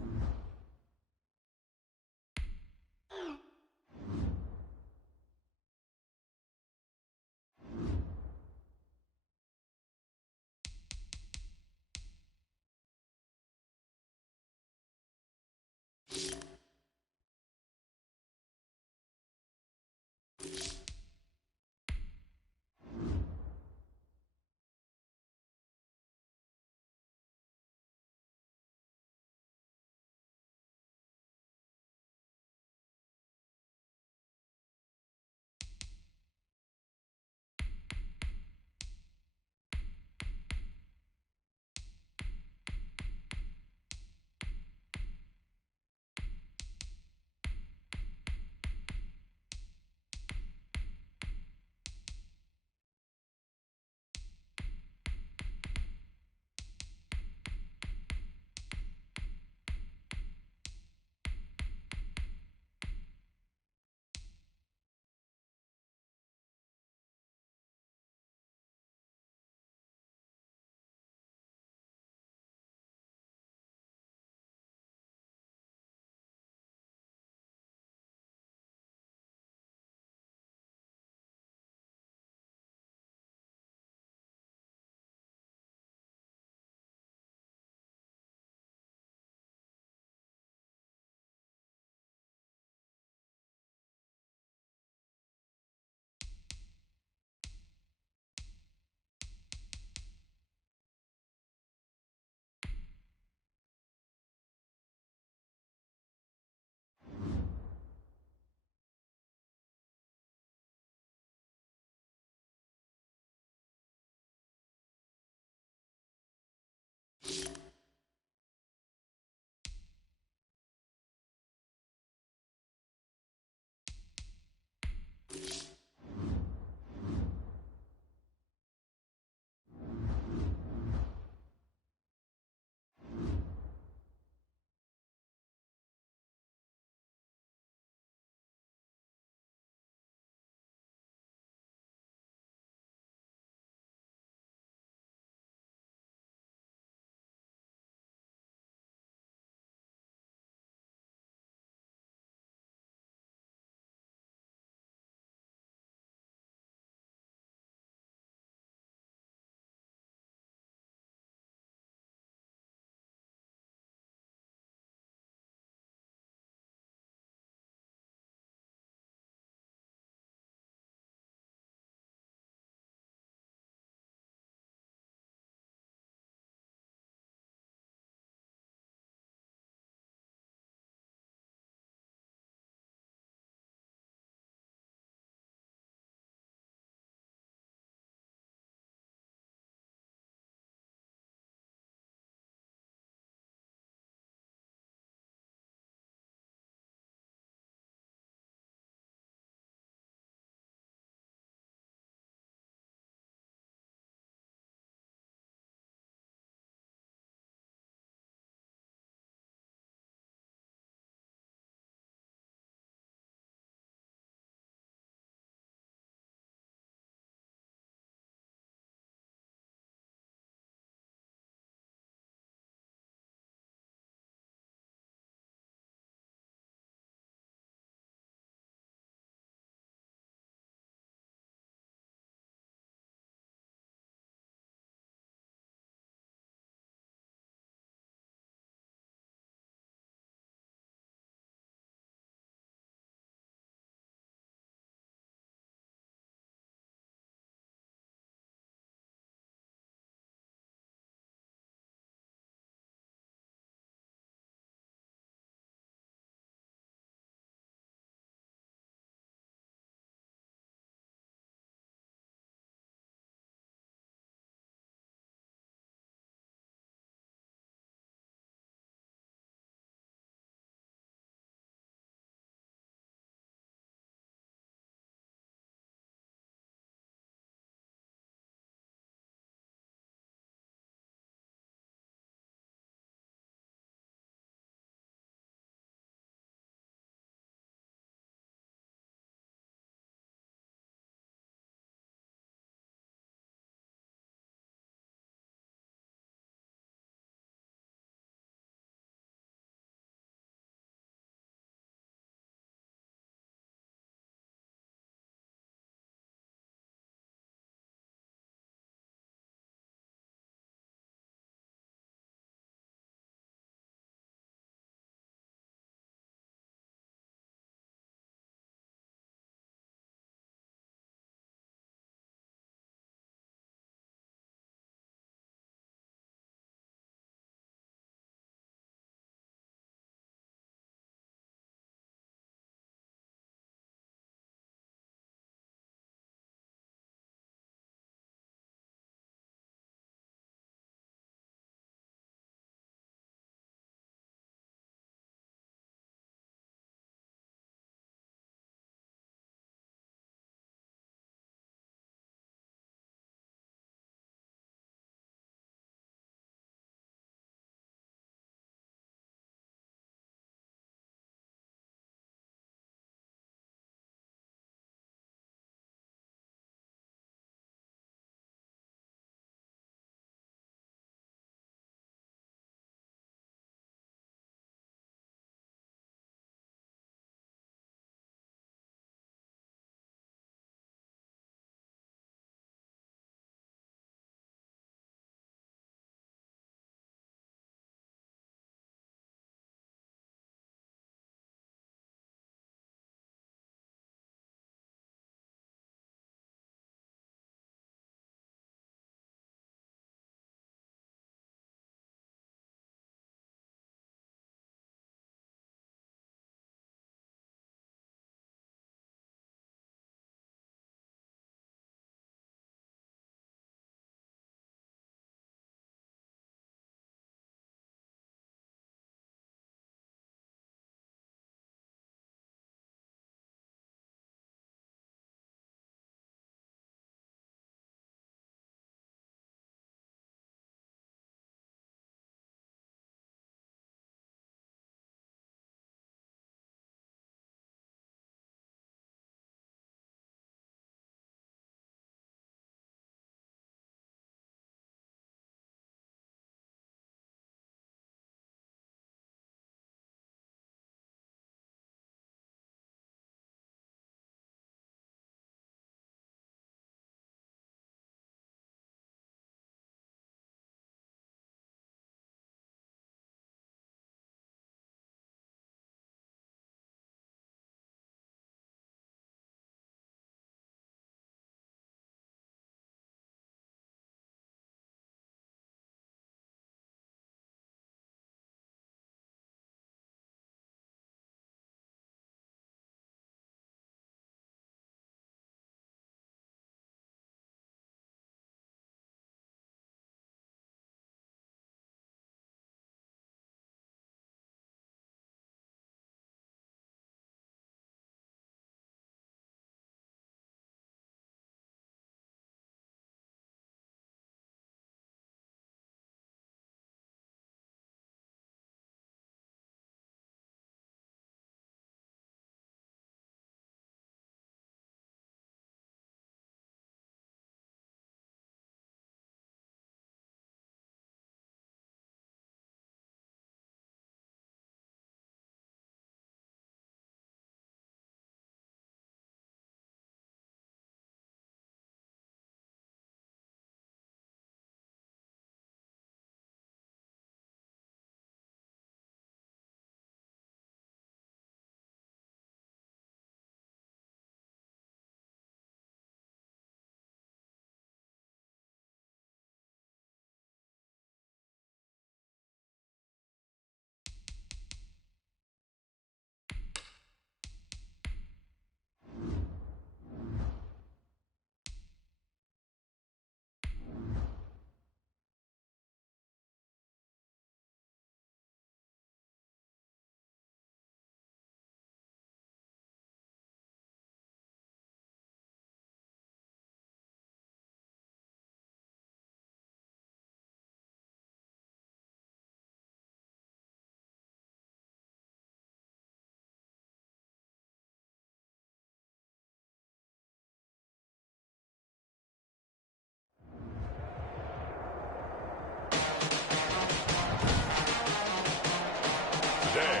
today.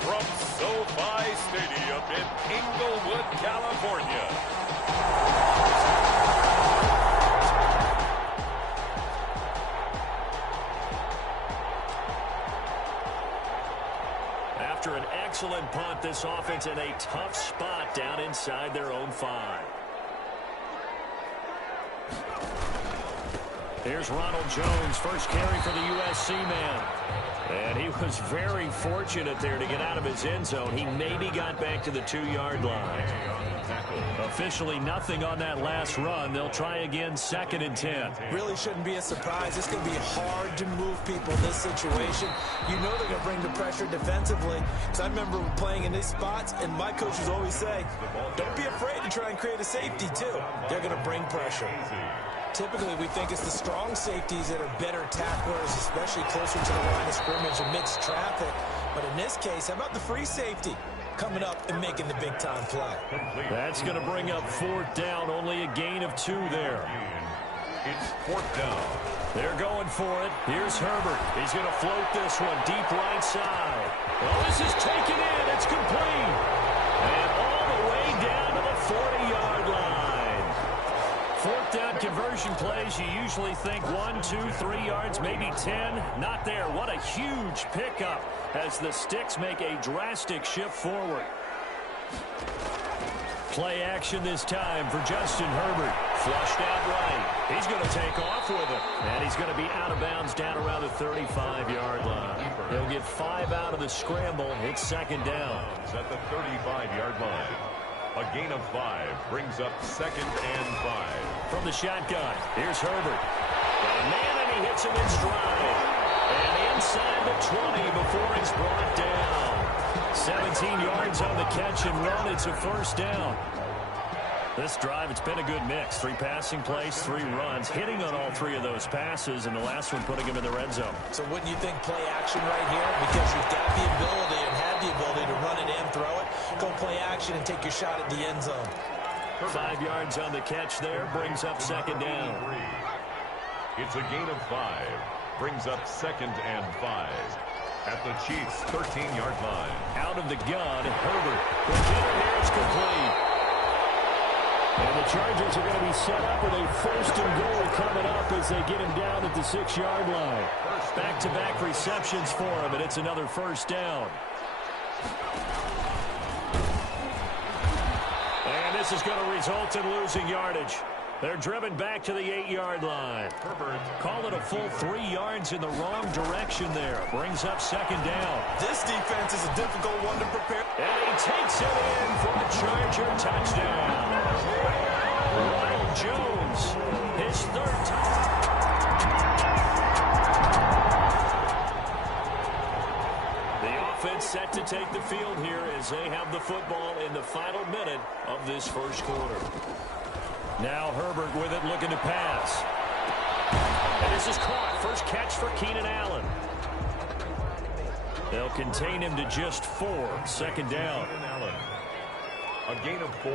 From SoFi Stadium in Inglewood, California. After an excellent punt, this offense in a tough spot down inside their own 5. Here's Ronald Jones, first carry for the USC man. And he was very fortunate there to get out of his end zone. He maybe got back to the 2-yard line. Officially nothing on that last run. They'll try again, 2nd and 10. Really shouldn't be a surprise. It's going to be hard to move people in this situation. You know they're going to bring the pressure defensively. Because I remember playing in these spots, and my coaches always say, don't be afraid to try and create a safety, too. They're going to bring pressure. Typically, we think it's the strong safeties that are better tacklers, especially closer to the line of scrimmage amidst traffic. But in this case, how about the free safety coming up and making the big-time play? That's going to bring up 4th down, only a gain of 2 there. It's 4th down. They're going for it. Here's Herbert. He's going to float this one deep right side. Oh, this is taken in. It's complete. And all the way down to the 40-yard line. 4th down conversion plays, you usually think 1, 2, 3 yards, maybe 10. Not there. What a huge pickup as the Sticks make a drastic shift forward. Play action this time for Justin Herbert. Flushed out right. He's going to take off with it. And he's going to be out of bounds down around the 35-yard line. He'll get 5 out of the scramble. It's 2nd down. At the 35-yard line. A gain of 5 brings up 2nd and 5. From the shotgun, here's Herbert. Got a man, and he hits him in stride. And inside the 20 before he's brought down. 17 yards on the catch and run. It's a 1st down. This drive, it's been a good mix. 3 passing plays, 3 runs, hitting on all 3 of those passes, and the last one putting him in the red zone. So wouldn't you think play action right here? Because you've got the ability and have the ability to run it and throw it. Go play action and take your shot at the end zone. 5 yards on the catch there, brings up 2nd down. It's a gain of 5, brings up 2nd and 5. At the Chiefs' 13-yard line. Out of the gun, Herbert. The hitter here is complete. And the Chargers are going to be set up with a 1st and goal coming up as they get him down at the 6-yard line. Back-to-back receptions for him, and it's another 1st down. And this is going to result in losing yardage. They're driven back to the 8-yard line. Call it a full 3 yards in the wrong direction there. Brings up 2nd down. This defense is a difficult one to prepare. And he takes it in for a Charger touchdown. Ronald Jones, his 3rd touchdown. The offense set to take the field here as they have the football in the final minute of this 1st quarter. Now Herbert with it, looking to pass. And this is caught. First catch for Keenan Allen. They'll contain him to just 4. 2nd down. A gain of 4.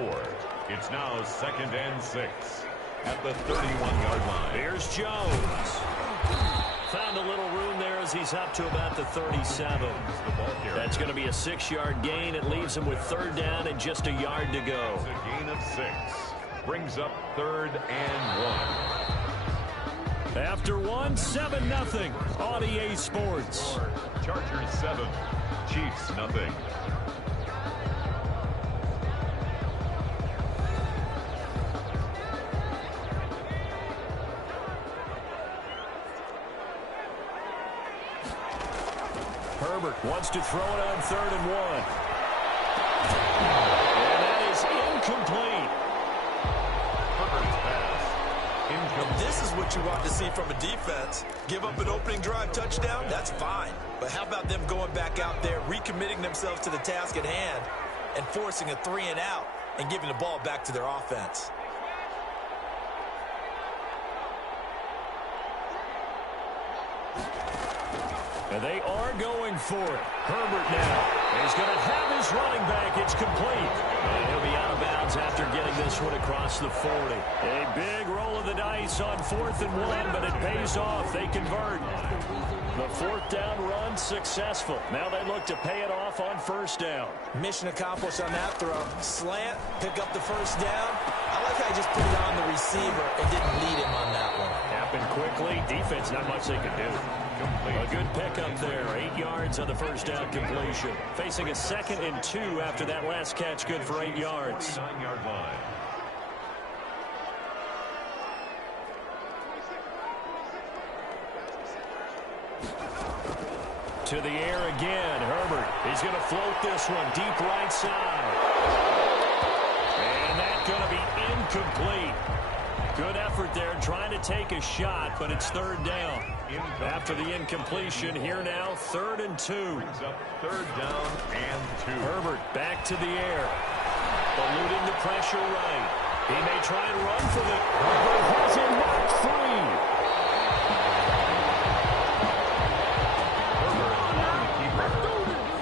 It's now 2nd and 6. At the 31-yard line. Here's Jones. Found a little room there as he's up to about the 37. That's going to be a 6-yard gain. It leaves him with 3rd down and just a yard to go. It's a gain of 6. Brings up 3rd and 1. After 1, 7-0 on EA Sports. Chargers 7, Chiefs nothing. Herbert wants to throw it on 3rd and 1. And that is incomplete. Herbert's pass. Incomplete. This is what you want to see from a defense. Give up an opening drive touchdown, that's fine. But how about them going back out there, recommitting themselves to the task at hand, and forcing a 3-and-out and giving the ball back to their offense? And they are going for it. Herbert now. He's going to have his running back. It's complete. And he'll be out of bounds after getting this one across the 40. A big roll of the dice on 4th and 1, but it pays off. They convert. The fourth down run successful. Now they look to pay it off on first down. Mission accomplished on that throw. Slant, pick up the first down. I like how he just put it on the receiver and didn't lead him on that one. Happened quickly. Defense, not much they could do. A good pickup there. 8 yards on the first down completion. Facing a 2nd and 2 after that last catch. Good for 8 yards. 9-yard line. To the air again. Herbert. He's going to float this one deep right side. And that's going to be incomplete. Good effort there trying to take a shot, but it's 3rd down. After the incompletion, here now, 3rd and 2. Brings up 3rd down and 2. Herbert back to the air. Eluding the pressure right. He may try and run for the... Herbert has it knocked free.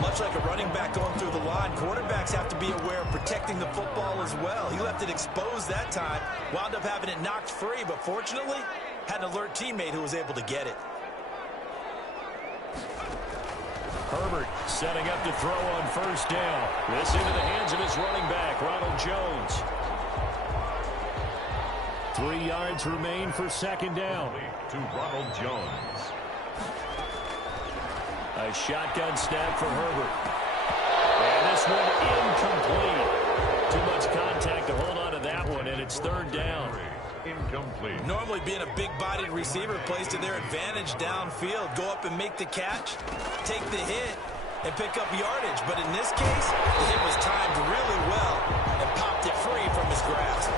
Much like a running back going through the line, quarterbacks have to be aware of protecting the football as well. He left it exposed that time, wound up having it knocked free, but fortunately, had an alert teammate who was able to get it. Herbert setting up to throw on first down. This into the hands of his running back, Ronald Jones. 3 yards remain for 2nd down. To Ronald Jones. A shotgun snap for Herbert. And this one incomplete. Too much contact to hold on to that one, and it's 3rd down. Incomplete. Normally being a big-bodied receiver plays to their advantage downfield. Go up and make the catch, take the hit, and pick up yardage. But in this case, the hit was timed really well and popped it free from his grasp.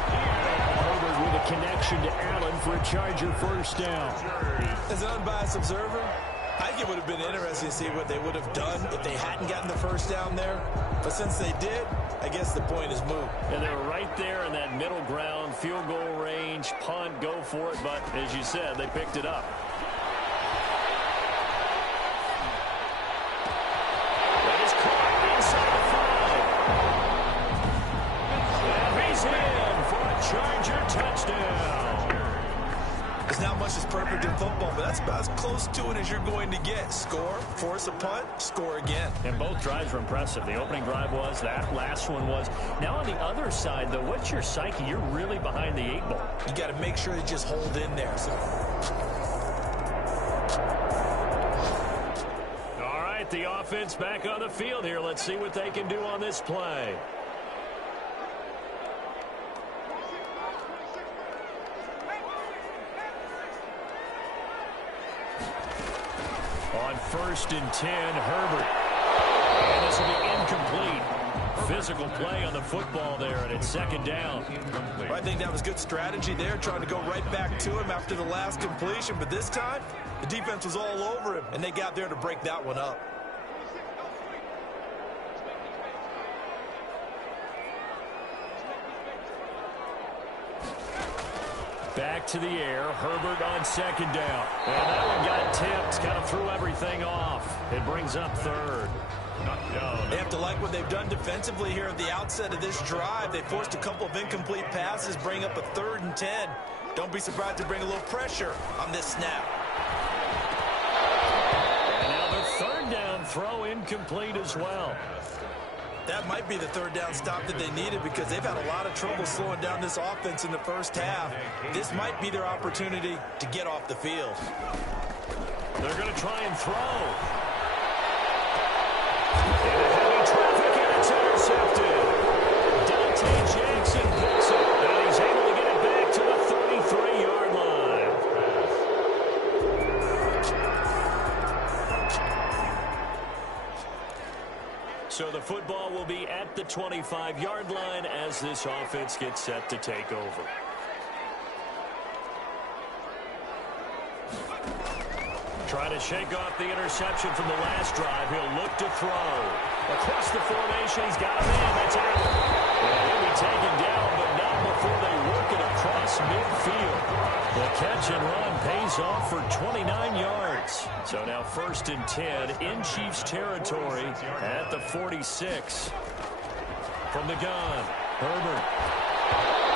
Herbert with a connection to Allen for a Charger first down. As an unbiased observer, I think it would have been interesting to see what they would have done if they hadn't gotten the first down there. But since they did, I guess the point is moot. And they're right there in that middle ground, field goal range, punt, go for it. But as you said, they picked it up. That is caught inside the 5. And he's in for a Charger touchdown. There's not much that's perfect in football, but that's about as close to it as you're going to get. Score, force a punt, score again. And both drives were impressive. The opening drive was, that last one was. Now on the other side, though, what's your psyche? You're really behind the 8 ball. You got to make sure you just hold in there. So. All right, the offense back on the field here. Let's see what they can do on this play. On 1st and 10, Herbert. And this will be incomplete. Physical play on the football there, and it's 2nd down. Well, I think that was good strategy there, trying to go right back to him after the last completion. But this time, the defense was all over him, and they got there to break that one up. Back to the air. Herbert on 2nd down. And that one got tipped. Kind of threw everything off. It brings up 3rd. Knocked down. They have to like what they've done defensively here at the outset of this drive. They forced a couple of incomplete passes, bring up a 3rd and 10. Don't be surprised to bring a little pressure on this snap. And now the 3rd down throw incomplete as well. That might be the 3rd down stop that they needed because they've had a lot of trouble slowing down this offense in the first half. This might be their opportunity to get off the field. They're going to try and throw. Into heavy traffic, and it's intercepted. Dante Jackson picks it, and he's able to get it back to the 33-yard line. So the football will be at the 25-yard line as this offense gets set to take over. Trying to shake off the interception from the last drive. He'll look to throw. Across the formation, he's got a man. That's Allen. And he'll be taken down, but not before they work it across midfield. The catch and run pays off for 29 yards. So now 1st and 10 in Chiefs territory at the 46. From the gun, Herbert.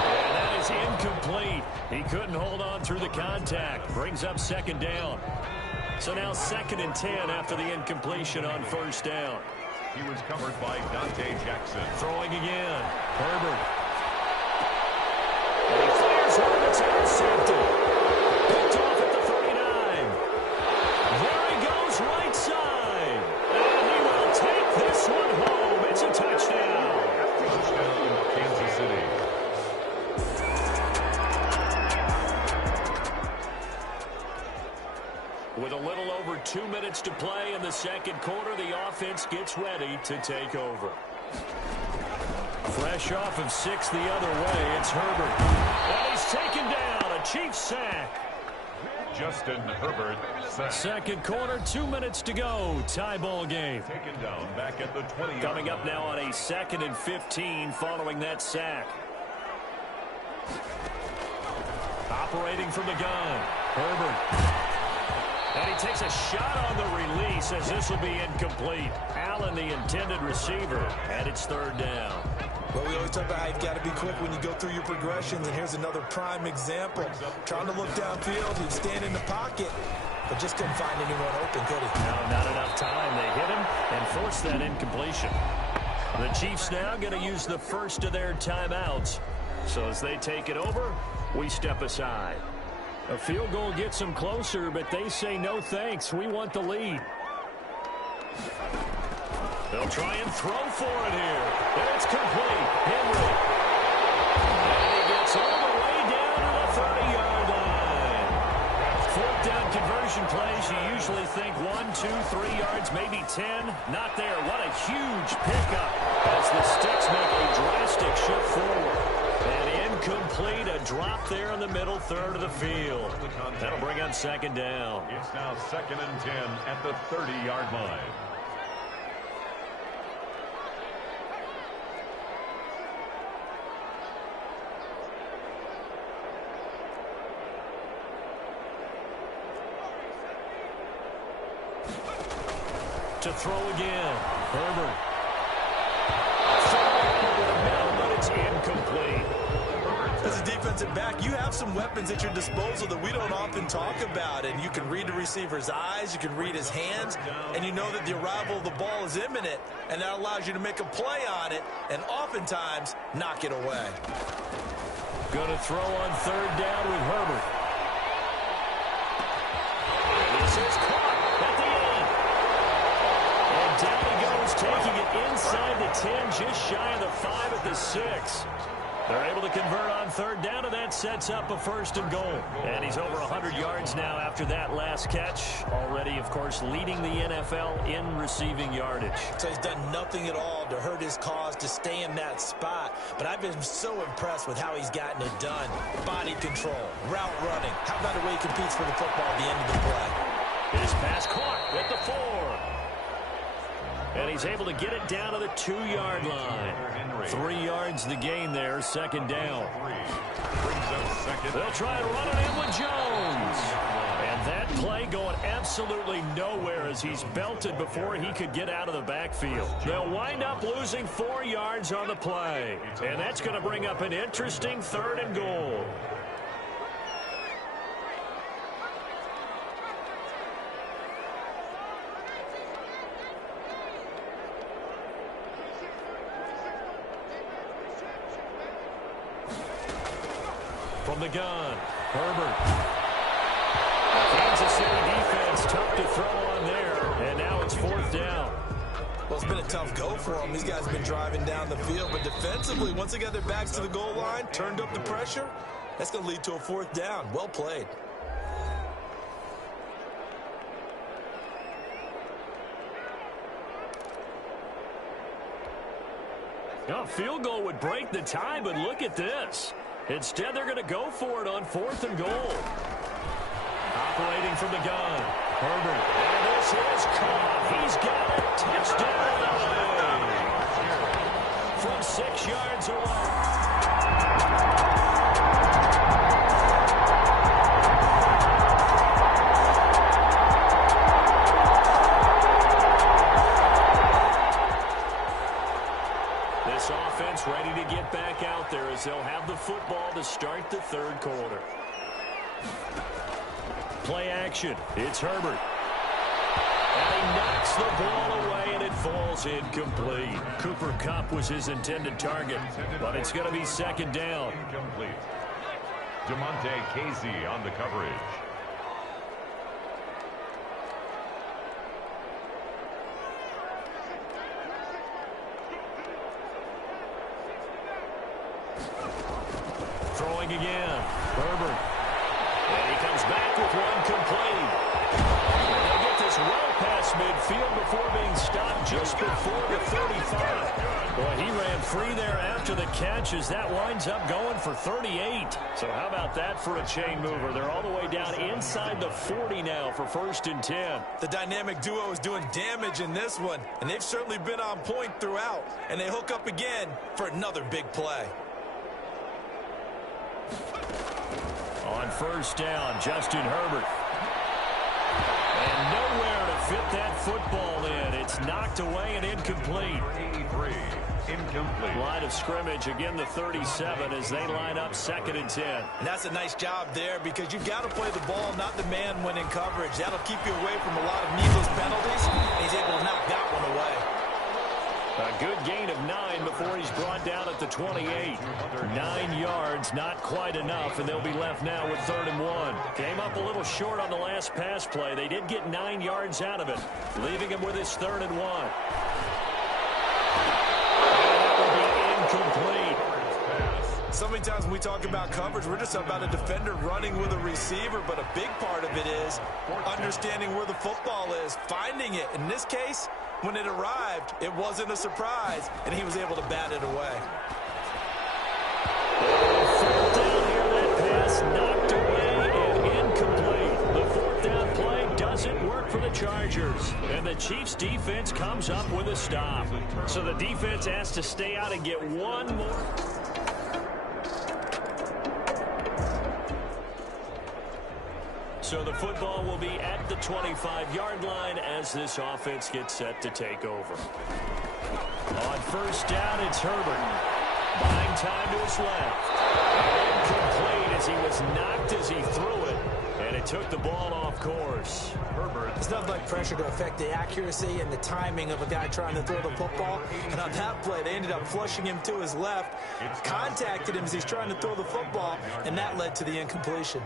And that is incomplete. He couldn't hold on through the contact. Brings up 2nd down. So now 2nd and 10 after the incompletion on first down. He was covered by Dante Jackson. Throwing again. Herbert. And he fires one that's intercepted. Picked off at the 39. There he goes right side. And he will take this one home. It's a touchdown. Touchdown, Kansas City. With a little over 2 minutes to play in the second quarter, the offense gets ready to take over. Fresh off of 6 the other way, it's Herbert. And he's taken down, a Chiefs sack. Justin Herbert sack. Second quarter, 2 minutes to go, tie ball game. Taken down back at the 20. Coming up now on a 2nd and 15 following that sack. Operating from the gun, Herbert. And he takes a shot on the release as this will be incomplete. Allen, the intended receiver, and it's 3rd down. Well, we always talk about how you've got to be quick when you go through your progressions, and here's another prime example. Trying to look downfield, he'd stand in the pocket, but just couldn't find anyone open, could he? No, not enough time. They hit him and forced that incompletion. The Chiefs now going to use the first of their timeouts. So as they take it over, we step aside. A field goal gets them closer, but they say no thanks. We want the lead. They'll try and throw for it here. And it's complete. Henry. And he gets all the way down to the 30-yard line. 4th down conversion plays, you usually think 1, 2, 3 yards, maybe 10. Not there. What a huge pickup as the Sticks make a drastic shift forward. And incomplete, a drop there in the middle third of the field. That'll bring on 2nd down. It's now 2nd and 10 at the 30-yard line. To throw again, Herbert. Over the middle, but it's incomplete. As a defensive back, you have some weapons at your disposal that we don't often talk about, and you can read the receiver's eyes, you can read his hands, and you know that the arrival of the ball is imminent, and that allows you to make a play on it, and oftentimes knock it away. Going to throw on 3rd down with Herbert. This is caught at the end. And down he goes, taking it inside the 10, just shy of the 5 at the 6. They're able to convert on 3rd down, and that sets up a 1st and goal. And he's over 100 yards now after that last catch. Already, of course, leading the NFL in receiving yardage. So he's done nothing at all to hurt his cause, to stay in that spot. But I've been so impressed with how he's gotten it done. Body control, route running. How about the way he competes for the football at the end of the play? His pass caught at the 4. And he's able to get it down to the 2-yard line. 3 yards the gain there, 2nd down. They'll try and run it in with Jones. And that play going absolutely nowhere as he's belted before he could get out of the backfield. They'll wind up losing 4 yards on the play. And that's going to bring up an interesting 3rd and goal. From the gun, Herbert. Kansas City defense tough to throw on there, and now it's 4th down. Well, it's been a tough go for them. These guys have been driving down the field, but defensively, once they got their backs to the goal line, turned up the pressure, that's going to lead to a 4th down. Well played. A field goal would break the tie, but look at this. Instead, they're going to go for it on 4th and goal. Operating from the gun, Herbert. And this is caught. He's got it. Touchdown. From 6 yards away. This offense ready to get back out there as they'll have the football to start the 3rd quarter. Play action. It's Herbert. And he knocks the ball away, and it falls incomplete. Cooper Kupp was his intended target, but it's going to be second down. Incomplete. Demonte Casey on the coverage. Throwing again. Herbert. And he comes back with one complete. And they get this well past midfield before being stopped just before the 35. Boy, he ran free there after the catch as that winds up going for 38. So how about that for a chain mover? They're all the way down inside the 40 now for 1st and 10. The dynamic duo is doing damage in this one, and they've certainly been on point throughout. And they hook up again for another big play. On 1st down, Justin Herbert. And nowhere to fit that football in. It's knocked away and incomplete. 83, incomplete. Line of scrimmage, again the 37 as they line up 2nd and 10. And that's a nice job there because you've got to play the ball, not the man when in coverage. That'll keep you away from a lot of needless penalties, and he's able to knock that one away. A good gain of 9 before he's brought down at the 28. 9 yards, not quite enough, and they'll be left now with 3rd and 1. Came up a little short on the last pass play. They did get 9 yards out of it, leaving him with his 3rd and 1. And that will be incomplete. So many times when we talk about coverage, we're just about a defender running with a receiver, but a big part of it is understanding where the football is, finding it. In this case, when it arrived, it wasn't a surprise, and he was able to bat it away. 4th down here, that pass knocked away and incomplete. The 4th down play doesn't work for the Chargers, and the Chiefs defense comes up with a stop. So the defense has to stay out and get one more. So the football will be at the 25-yard line as this offense gets set to take over. On 1st down, it's Herbert. Buying time to his left. Incomplete as he was knocked as he threw it. And it took the ball off course. Herbert. It's not like pressure to affect the accuracy and the timing of a guy trying to throw the football. And on that play, they ended up flushing him to his left, contacted him as he's trying to throw the football, and that led to the incompletion.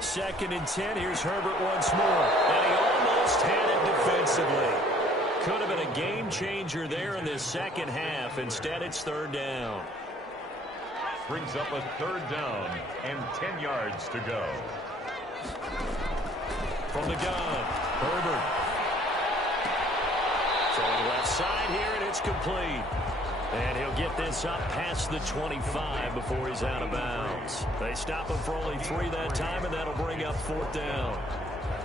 2nd and 10. Here's Herbert once more. And he almost had it defensively. Could have been a game changer there in this second half. Instead, it's 3rd down. Brings up a 3rd down and 10 yards to go. From the gun, Herbert. Throwing left side here, and it's complete. And he'll get this up past the 25 before he's out of bounds. They stop him for only 3 that time, and that'll bring up 4th down.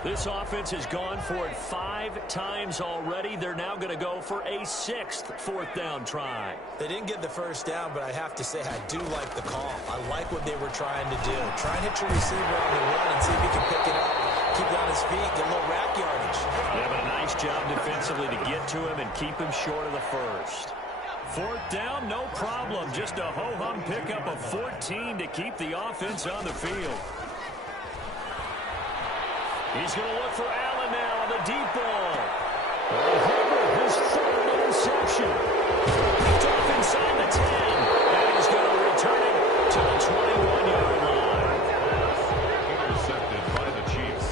This offense has gone for it 5 times already. They're now going to go for a 6th 4th down try. They didn't get the 1st down, but I have to say I do like the call. I like what they were trying to do. Try and hit your receiver on the run and see if he can pick it up. Keep it on his feet, get a little rack yardage. Yeah, but a nice job defensively to get to him and keep him short of the 1st. 4th down, no problem. Just a ho-hum pickup of 14 to keep the offense on the field. He's going to look for Allen now on the deep ball. Herbert, his 3rd interception. Picked off inside the 10. And he's going to return it to the 21-yard line. Intercepted by the Chiefs.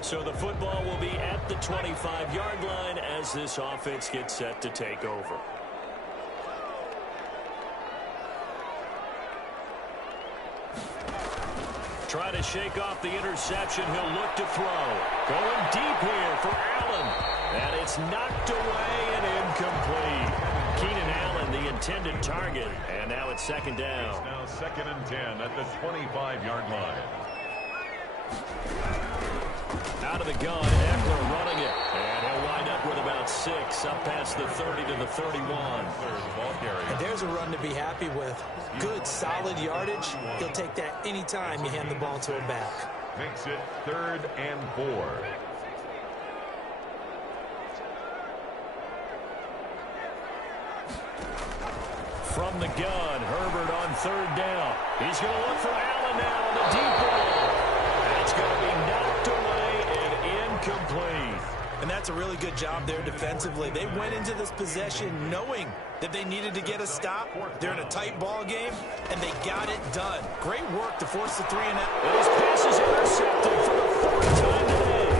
So the football will be at the 25-yard line as this offense gets set to take over. Try to shake off the interception. He'll look to throw. Going deep here for Allen. And it's knocked away and incomplete. Keenan Allen, the intended target. And now it's 2nd down. It's now 2nd and 10 at the 25-yard line. Out of the gun, Eckler running it. And he'll wind up with about 6, up past the 30 to the 31. And there's a run to be happy with. Good, solid yardage. He'll take that anytime you hand the ball to him back. Makes it 3rd and 4. from the gun. Herbert on third down. He's going to look for Allen now on the deep ball. That's going to be knocked away and incomplete. And that's a really good job there defensively. They went into this possession knowing that they needed to get a stop. They're in a tight ball game, and they got it done. Great work to force the 3-and-out. And his pass is intercepted for the fourth time today.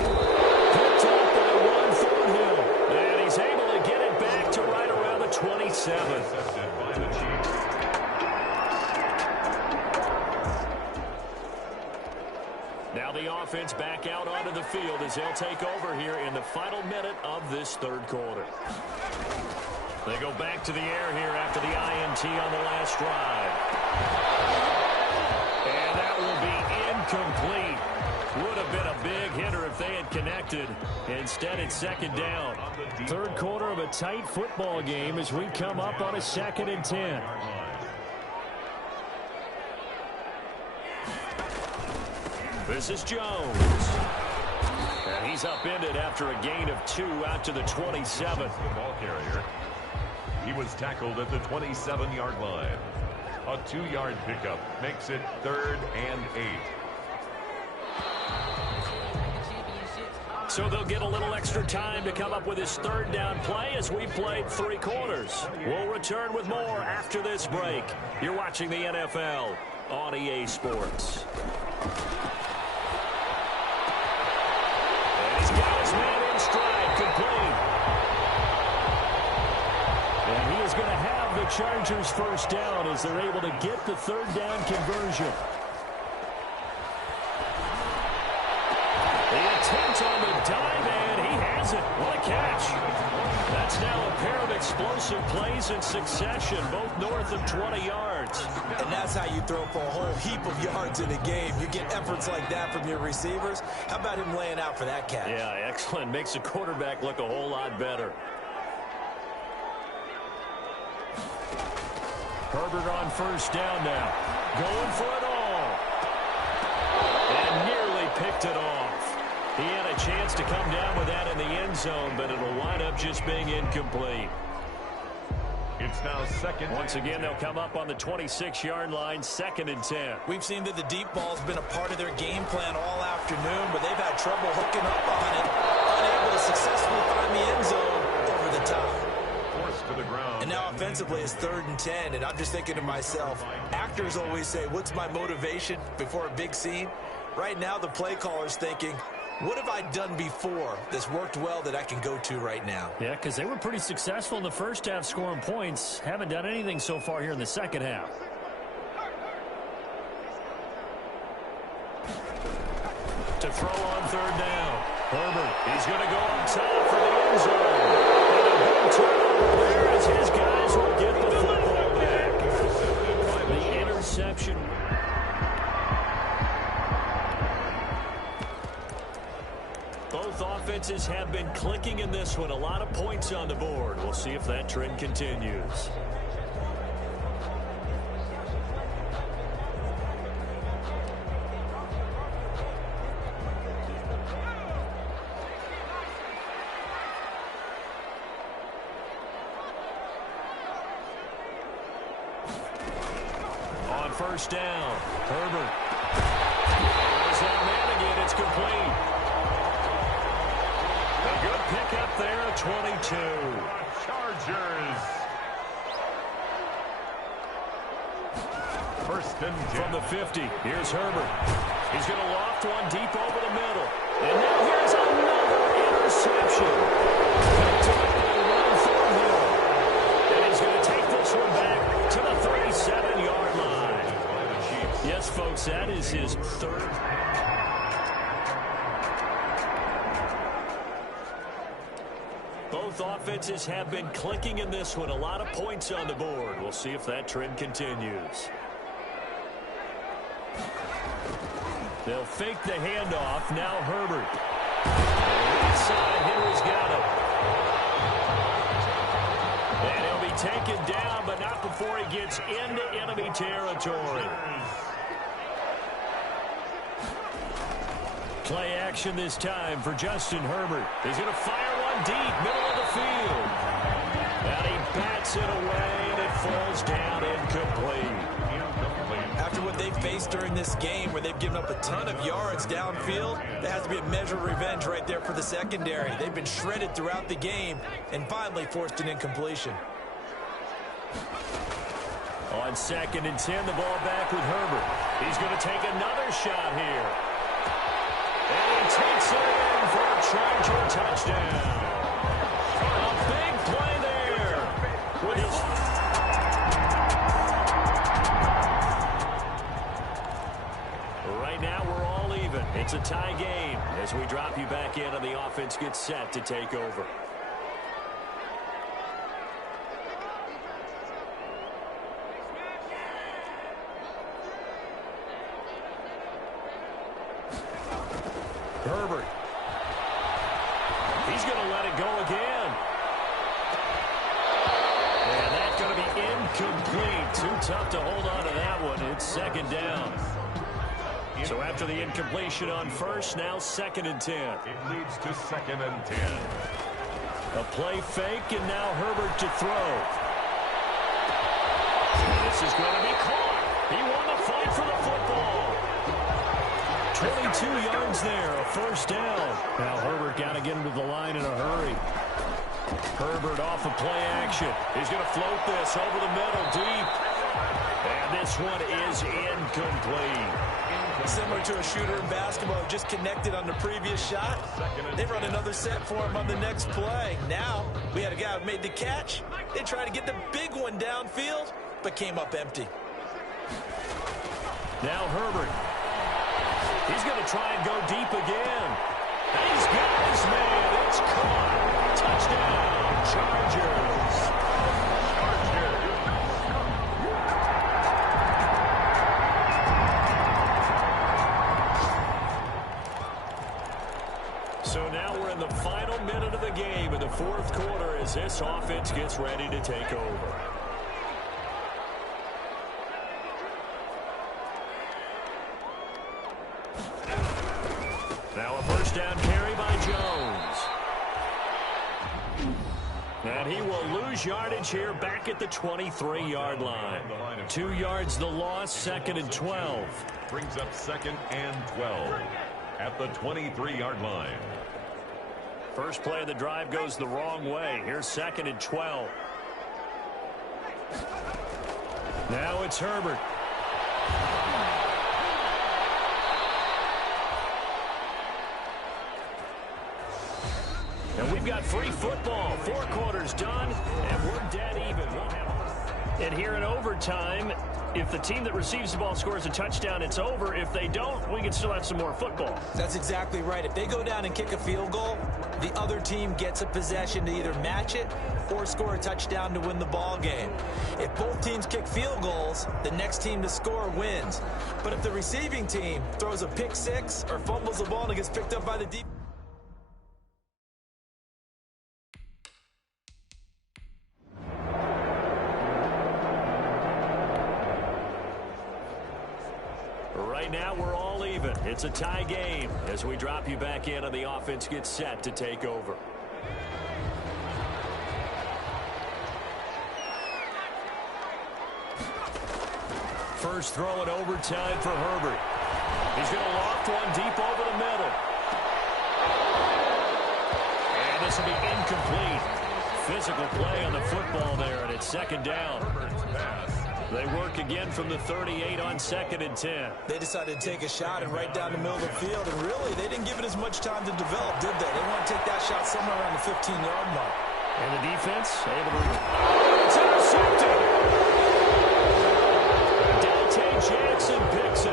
Picked up by Ron Thornhill. And he's able to get it back to right around the 27. Now the offense back out onto the field as they'll take over here in the final minute of this third quarter. They go back to the air here after the INT on the last drive. And that will be incomplete. Would have been a big hitter if they had connected. Instead, it's second down. Third quarter of a tight football game as we come up on a 2nd and 10. This is Jones. And he's upended after a gain of 2 out to the 27. The ball carrier. He was tackled at the 27-yard line. A 2-yard pickup makes it 3rd and 8. So they'll get a little extra time to come up with his third down play as we played 3 quarters. We'll return with more after this break. You're watching the NFL on EA Sports. And he's got his man in stride, complete. And he is going to have the Chargers first down as they're able to get the third down conversion. The attempt on the dive, and he has it. What a catch. That's now a pair of explosive plays in succession, both north of 20 yards. And that's how you throw for a whole heap of yards in a game. You get efforts like that from your receivers. How about him laying out for that catch? Yeah, excellent. Makes the quarterback look a whole lot better. Herbert on first down now. Going for it all. And nearly picked it off. He had a chance to come down with that in the end zone, but it'll wind up just being incomplete. It's now second. Once again, they'll come up on the 26-yard line, 2nd and 10. We've seen that the deep ball's been a part of their game plan all afternoon, but they've had trouble hooking up on it, unable to successfully find the end zone over the top. Forced to the ground. And now offensively it's 3rd and 10, and I'm just thinking to myself, actors always say, what's my motivation before a big scene? Right now the play caller's thinking, what have I done before that's worked well that I can go to right now? Yeah, because they were pretty successful in the first half scoring points. Haven't done anything so far here in the second half. To throw on third down. Herbert, he's going to go up top for the end zone. And a big turnover there as his guys will get the football back. The interception. Both offenses have been clicking in this one. A lot of points on the board. We'll see if that trend continues. On first down, Herbert. There's that man again. It's complete. A good pickup there at 22. Chargers. First and 10. From the 50, here's Herbert. He's going to loft one deep over the middle. And now here's another interception. Picked up by Ron Thornhill. And he's going to take this one back to the 37-yard line. Yes, folks, that is his third. Both offenses have been clicking in this one. A lot of points on the board. We'll see if that trend continues. They'll fake the handoff. Now Herbert. Inside, Henry's got it. And he'll be taken down, but not before he gets into enemy territory. Play action this time for Justin Herbert. He's going to fire one deep, middle of the field. And he bats it away, and it falls down incomplete. After what they've faced during this game, where they've given up a ton of yards downfield, there has to be a measure of revenge right there for the secondary. They've been shredded throughout the game and finally forced an incompletion. On 2nd and 10, the ball back with Herbert. He's going to take another shot here. And he takes it in for a Charger touchdown. A big play there. With his... Right now, we're all even. It's a tie game as we drop you back in and the offense gets set to take over. Herbert. He's going to let it go again. And that's going to be incomplete. Too tough to hold on to that one. It's 2nd down. So after the incompletion on 1st, now 2nd and 10. It leads to 2nd and 10. A play fake, and now Herbert to throw. And this is going to be caught. He won the fight for the football. 22 yards there, a 1st down. Now Herbert got to get him to the line in a hurry. Herbert off of play action. He's going to float this over the middle deep. And this one is incomplete. Similar to a shooter in basketball, just connected on the previous shot. They run another set for him on the next play. Now, we had a guy who made the catch. They tried to get the big one downfield, but came up empty. Now Herbert. He's going to try and go deep again. And he's got his man. It's caught. Touchdown, Chargers. So now we're in the final minute of the game in the 4th quarter as this offense gets ready to take over. Now a 1st down carry by Jones. And he will lose yardage here back at the 23-yard line. 2 yards the loss, 2nd and 12. Brings up 2nd and 12 at the 23-yard line. First play of the drive goes the wrong way. Here's 2nd and 12. Now it's Herbert. And we've got free football. 4 quarters done, and we're dead even. And here in overtime, if the team that receives the ball scores a touchdown, it's over. If they don't, we can still have some more football. That's exactly right. If they go down and kick a field goal, the other team gets a possession to either match it or score a touchdown to win the ball game. If both teams kick field goals, the next team to score wins. But if the receiving team throws a pick six or fumbles the ball and it gets picked up by the defense, right now, we're all even. It's a tie game as we drop you back in and the offense gets set to take over. First throw in overtime for Herbert. He's going to loft one deep over the middle. And this will be incomplete. Physical play on the football there, and it's 2nd down. They work again from the 38 on 2nd and 10. they decided to take a shot and right down the middle of the field. And really, they didn't give it as much time to develop, did they? They want to take that shot somewhere around the 15-yard mark. And the defense able to... Oh, it's intercepted! Dante Jackson picks